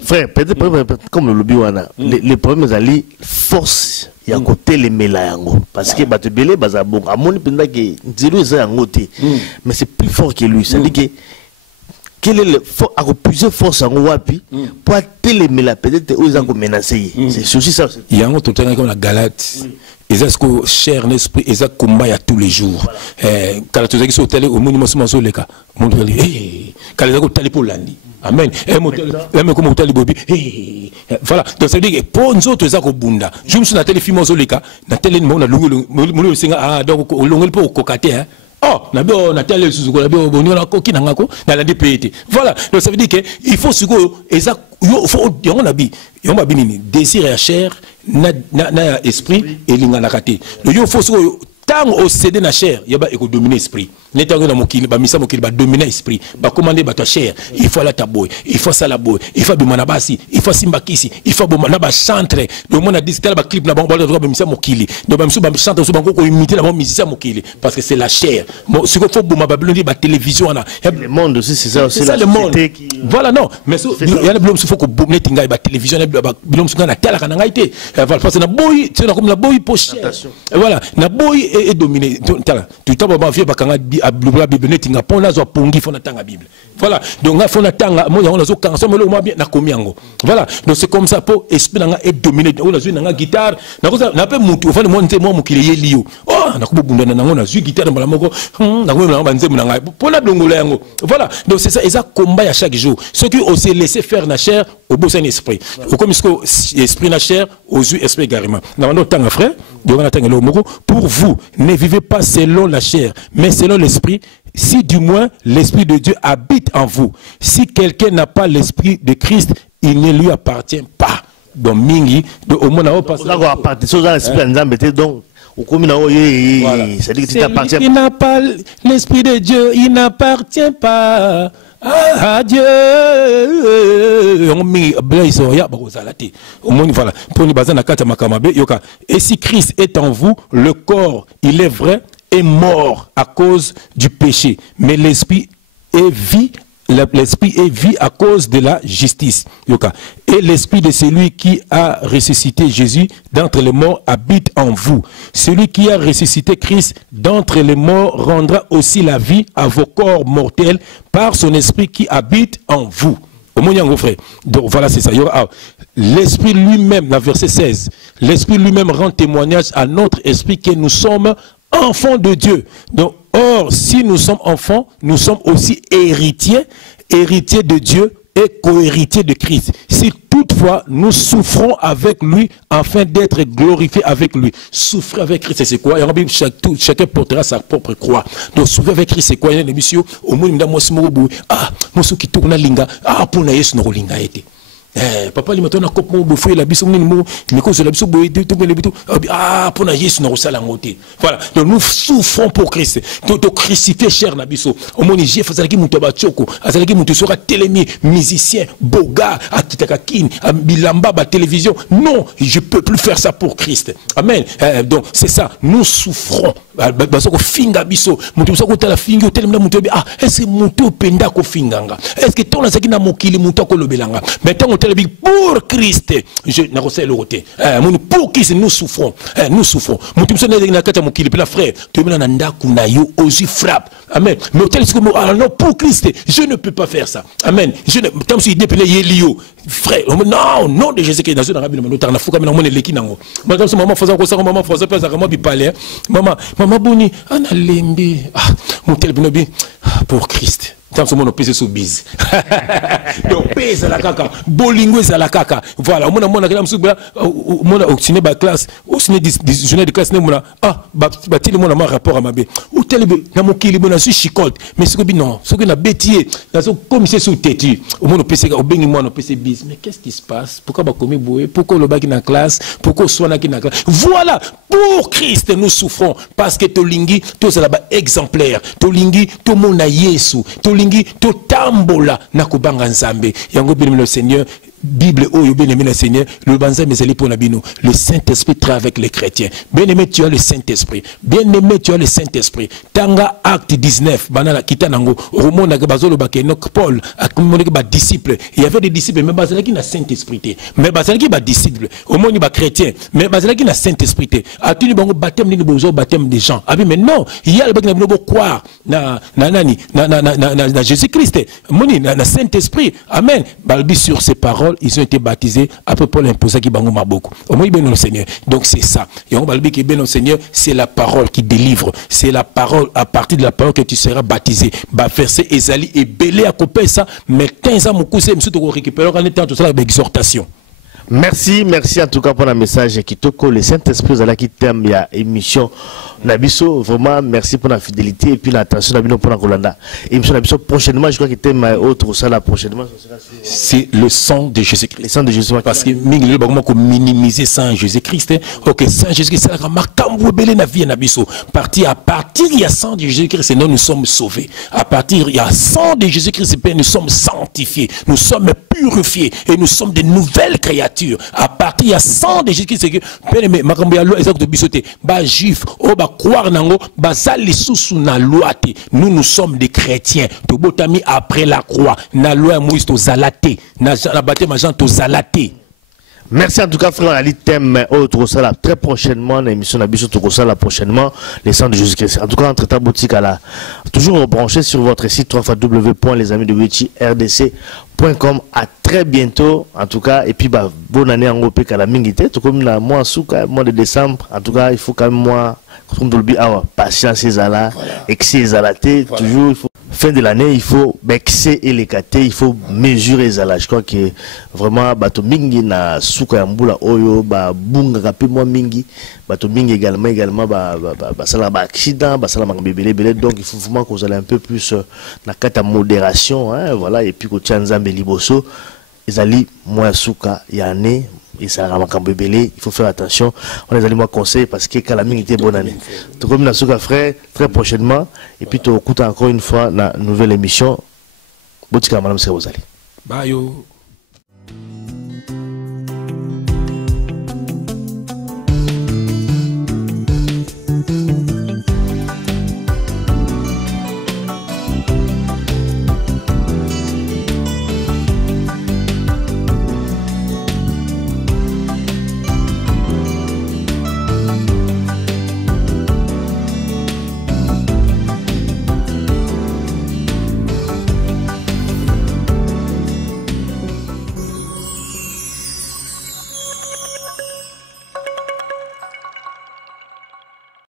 Frère, peut-être comme le lobby, les problèmes sont force. Il y a un côté les mélanges parce que tu belé bazabon à mon épinda qui mais c'est plus fort que lui. C'est-à-dire que quel est le plusieurs forces en wapi pour téléméla peut-être où ils ont menacé. C'est aussi ça. Il y a un autre temps comme la Galate. Ils ont cher l'esprit, ils ont combat tous les jours. Quand tu es au télé, au monument sur le cas, mon quand ils ont télé pour l'année. Amen. Voilà. Donc ça veut dire que pour nous autres, ils ont bunda. Je me suis na téléfilm sur le cas, na télé mon longue singa donc longue pour cocater. Oh, na télé sous la bio bonio na koki na ngako na la DPT. Voilà. Donc ça veut dire que il faut sugo eza faut on a bi nini désir et chair na esprit et lingana kate. Donc il faut sugo tant au céder na chair, il y a dominer esprit. Netango na mokili ba misa mokili ba dominer esprit, ba commander ba ta chair. Il faut la taboy, il faut ça la boy, il faut bimana basi, il faut simbakisi, il faut bomana ba chantre. Donc on a dit ba clip na ba ba misa mokili. Donc ba misa ba chantre so ba ko imiter la musicien mokili parce que c'est la chair. Bon, ce qu'il faut bomana ba blondi ba télévision na. Le monde aussi c'est ça aussi la société qui voilà non, mais il y a le blom faut ko bomner tinga ba télévision na blom so na tala kana ngaité. Voilà parce que na boy, c'est comme la boy pour chair. Voilà, na boy est dominé. Tu t'as pas vu ba kanga à Bible Bible tinga pona zo pongi fona tanga Bible. Voilà. Donc là fona tanga moi on a zo kanso mais le moi bien na komiango. Voilà. Donc c'est comme ça pour esprit nga est dominé. On a zo nga guitare na ko na pe mutu ofana monte moi mukile ye liyo. Oh na ko bunda na ngo na zo guitare mbala moko na ko na banze munanga pona dongola yango. Voilà. Donc c'est ça eza combat à chaque jour. Ceux qui osent laisser faire na chair au beau saint esprit. Au comme esprit na chair aux yeux esprit gariment. Na ndo tanga frère, donc on attend le moko pour vous ne vivez pas selon la chair mais selon l'esprit, si du moins l'esprit de Dieu habite en vous. Si quelqu'un n'a pas l'esprit de Christ, il ne lui appartient pas. Donc mingi de au moins on passe donc il n'a pas l'esprit de Dieu, il n'appartient pas à Dieu. Et si Christ est en vous, le corps, il est vrai, est mort à cause du péché, mais l'esprit est vie. L'esprit est vie à cause de la justice. Et l'esprit de celui qui a ressuscité Jésus d'entre les morts habite en vous. Celui qui a ressuscité Christ d'entre les morts rendra aussi la vie à vos corps mortels par son esprit qui habite en vous. Donc voilà, c'est ça. L'esprit lui-même, dans verset 16, l'esprit lui-même rend témoignage à notre esprit que nous sommes enfants de Dieu. Donc, or, si nous sommes enfants, nous sommes aussi héritiers de Dieu et co-héritiers de Christ. Si toutefois nous souffrons avec lui afin d'être glorifiés avec lui. Souffrir avec Christ, c'est quoi? Chacun portera sa propre croix. Donc souffrir avec Christ, c'est quoi? Au moins, qui tourne linga, pour na yesu no linga été. Papa li matona kop mo bofoué la biso mo mais cause la biso boy tout pour na yesu no sala ngote. Voilà, donc nous souffrons pour Christ. Donc crucifié cher na biso. Au moins j'ai fait ça qui muto ba choko, azalaki muto sera télémi, musicien, boga, akitaka kin, bilamba ba télévision. Non, je peux plus faire ça pour Christ. Amen. Donc c'est ça, nous souffrons. Basoko finga biso, muto soko tala fingi tellement muto est-ce que muto penda ko finganga? Est-ce que ton azaki na mokili muto ko lobelanga? Maintenant pour Christ, je n'ai pas le côté. Pour Christ, nous souffrons. Nous souffrons. La frère, tu es frappe. Amen. Mais non, pour Christ, je ne peux pas faire ça. Amen. Je ne peux pas faire frère, non, non de Jésus qui est dans une arabe, maman faisant ça, maman faisant ça, maman boni, analembi, mon tel binobi, pour Christ. Tant que mon pèse sous bise. Donc pèse la caca, bolingo à la caca. Voilà, mon au ciné ba classe, au ciné journée de classe nemona. Bâti le monde rapport à ma bé. Ou tel na mon kili bona su chicote, mais ce que non, ce que na bétier, na so comme c'est sous têtu. Au monde pèse au bengi moi no pèse bise. Mais qu'est-ce qui se passe? Pourquoi ba commis boué? Pourquoi le baki na classe? Pourquoi soit na qui na classe? Voilà, pour Christ nous souffrons parce que tolingi to ça là-bas exemplaire. Tolingi to mona Yesu. To tambola na kubanga nzambe yango bien le Seigneur Bible oh bien aimé le Seigneur le banza meseli pour nabino le Saint-Esprit travaille avec les chrétiens. Bien aimé tu as le Saint-Esprit. Bien aimé tu as le Saint-Esprit. Tanga acte 19 banana kitanango romona ke bazolo bakenok Paul akumone ke ba disciple. Il y avait des disciples mais bazala ki na Saint-Esprit. Mais bazala ki ba disciple au moins ba chrétien mais bazala ki na Saint-Esprit. Atuni bango baptême ni bozo baptême des gens. Ah mais non, il y a le baki na bino croire na Jésus-Christ. Moni na Saint-Esprit. Amen. Balbi sur ces paroles ils ont été baptisés à peu près l'imposé qui bango maboko. Au moins bien le Seigneur. Donc c'est ça. Et on balbi qui bien le Seigneur, c'est la parole qui délivre. C'est la parole à partir de la parole que tu seras baptisé. Ba verset Esaïe et belé à couper ça, mais 15 ans mon cousin monsieur to récupérer en étant tout ça exhortation. Merci, merci en tout cas pour le message qui toko le Saint-Esprit à qui thème ya émission Nabiso. Vraiment merci pour la fidélité et puis l'attention Nabino pour la Colanda. Émission Nabiso prochainement, je crois que thème autre ça là prochainement. C'est le sang de Jésus-Christ. Le sang de Jésus. Parce que mingi bagoma ko minimiser sang Jésus-Christ. OK, sang Jésus-Christ ça la makambo belé na vie Nabiso. À partir il y a sang de Jésus-Christ nous sommes sauvés. À partir il y a sang de Jésus-Christ nous sommes sanctifiés, nous sommes purifiés et nous sommes de nouvelles créatures. À partir il y a sang de Jésus-Christ c'est que bien makambo ya loi exact de bisoté ba juif o ba croire nango bazali susu na loi te. Nous sommes des chrétiens to botami après la croix na loi Moïse to zalaté na baptême Jean to zalaté. Merci en tout cas frère Ali thème autre ça là très prochainement l'émission Nabiso to ça là prochainement les sangs de Jésus-Christ. En tout cas entre ta boutique à la toujours branché sur votre site www.lesamidewitchi.rdc.com. À très bientôt en tout cas et puis bah bonne année en groupe à la mingité tout comme la mois de décembre en tout cas il faut quand même moi comme de le patience et zala excès et zalaté toujours il faut fin de l'année il faut excès et l'écaté il faut mesurer zala. Je crois que vraiment bato mingi na suka ya mbula oyo ba bunga kapi moi mingi bato mingi également ba sala ba accident ba sala bébé donc il faut vraiment qu'on aille un peu plus na kata modération hein voilà et puis ko tianzambe liboso ezali moi suka ya ne et ça il faut faire attention on les allés moi conseil parce que Kalaming était bonne année tout comme la souka frère très prochainement et puis tu écoutes encore une fois la nouvelle émission Botika madame Serozali Bayo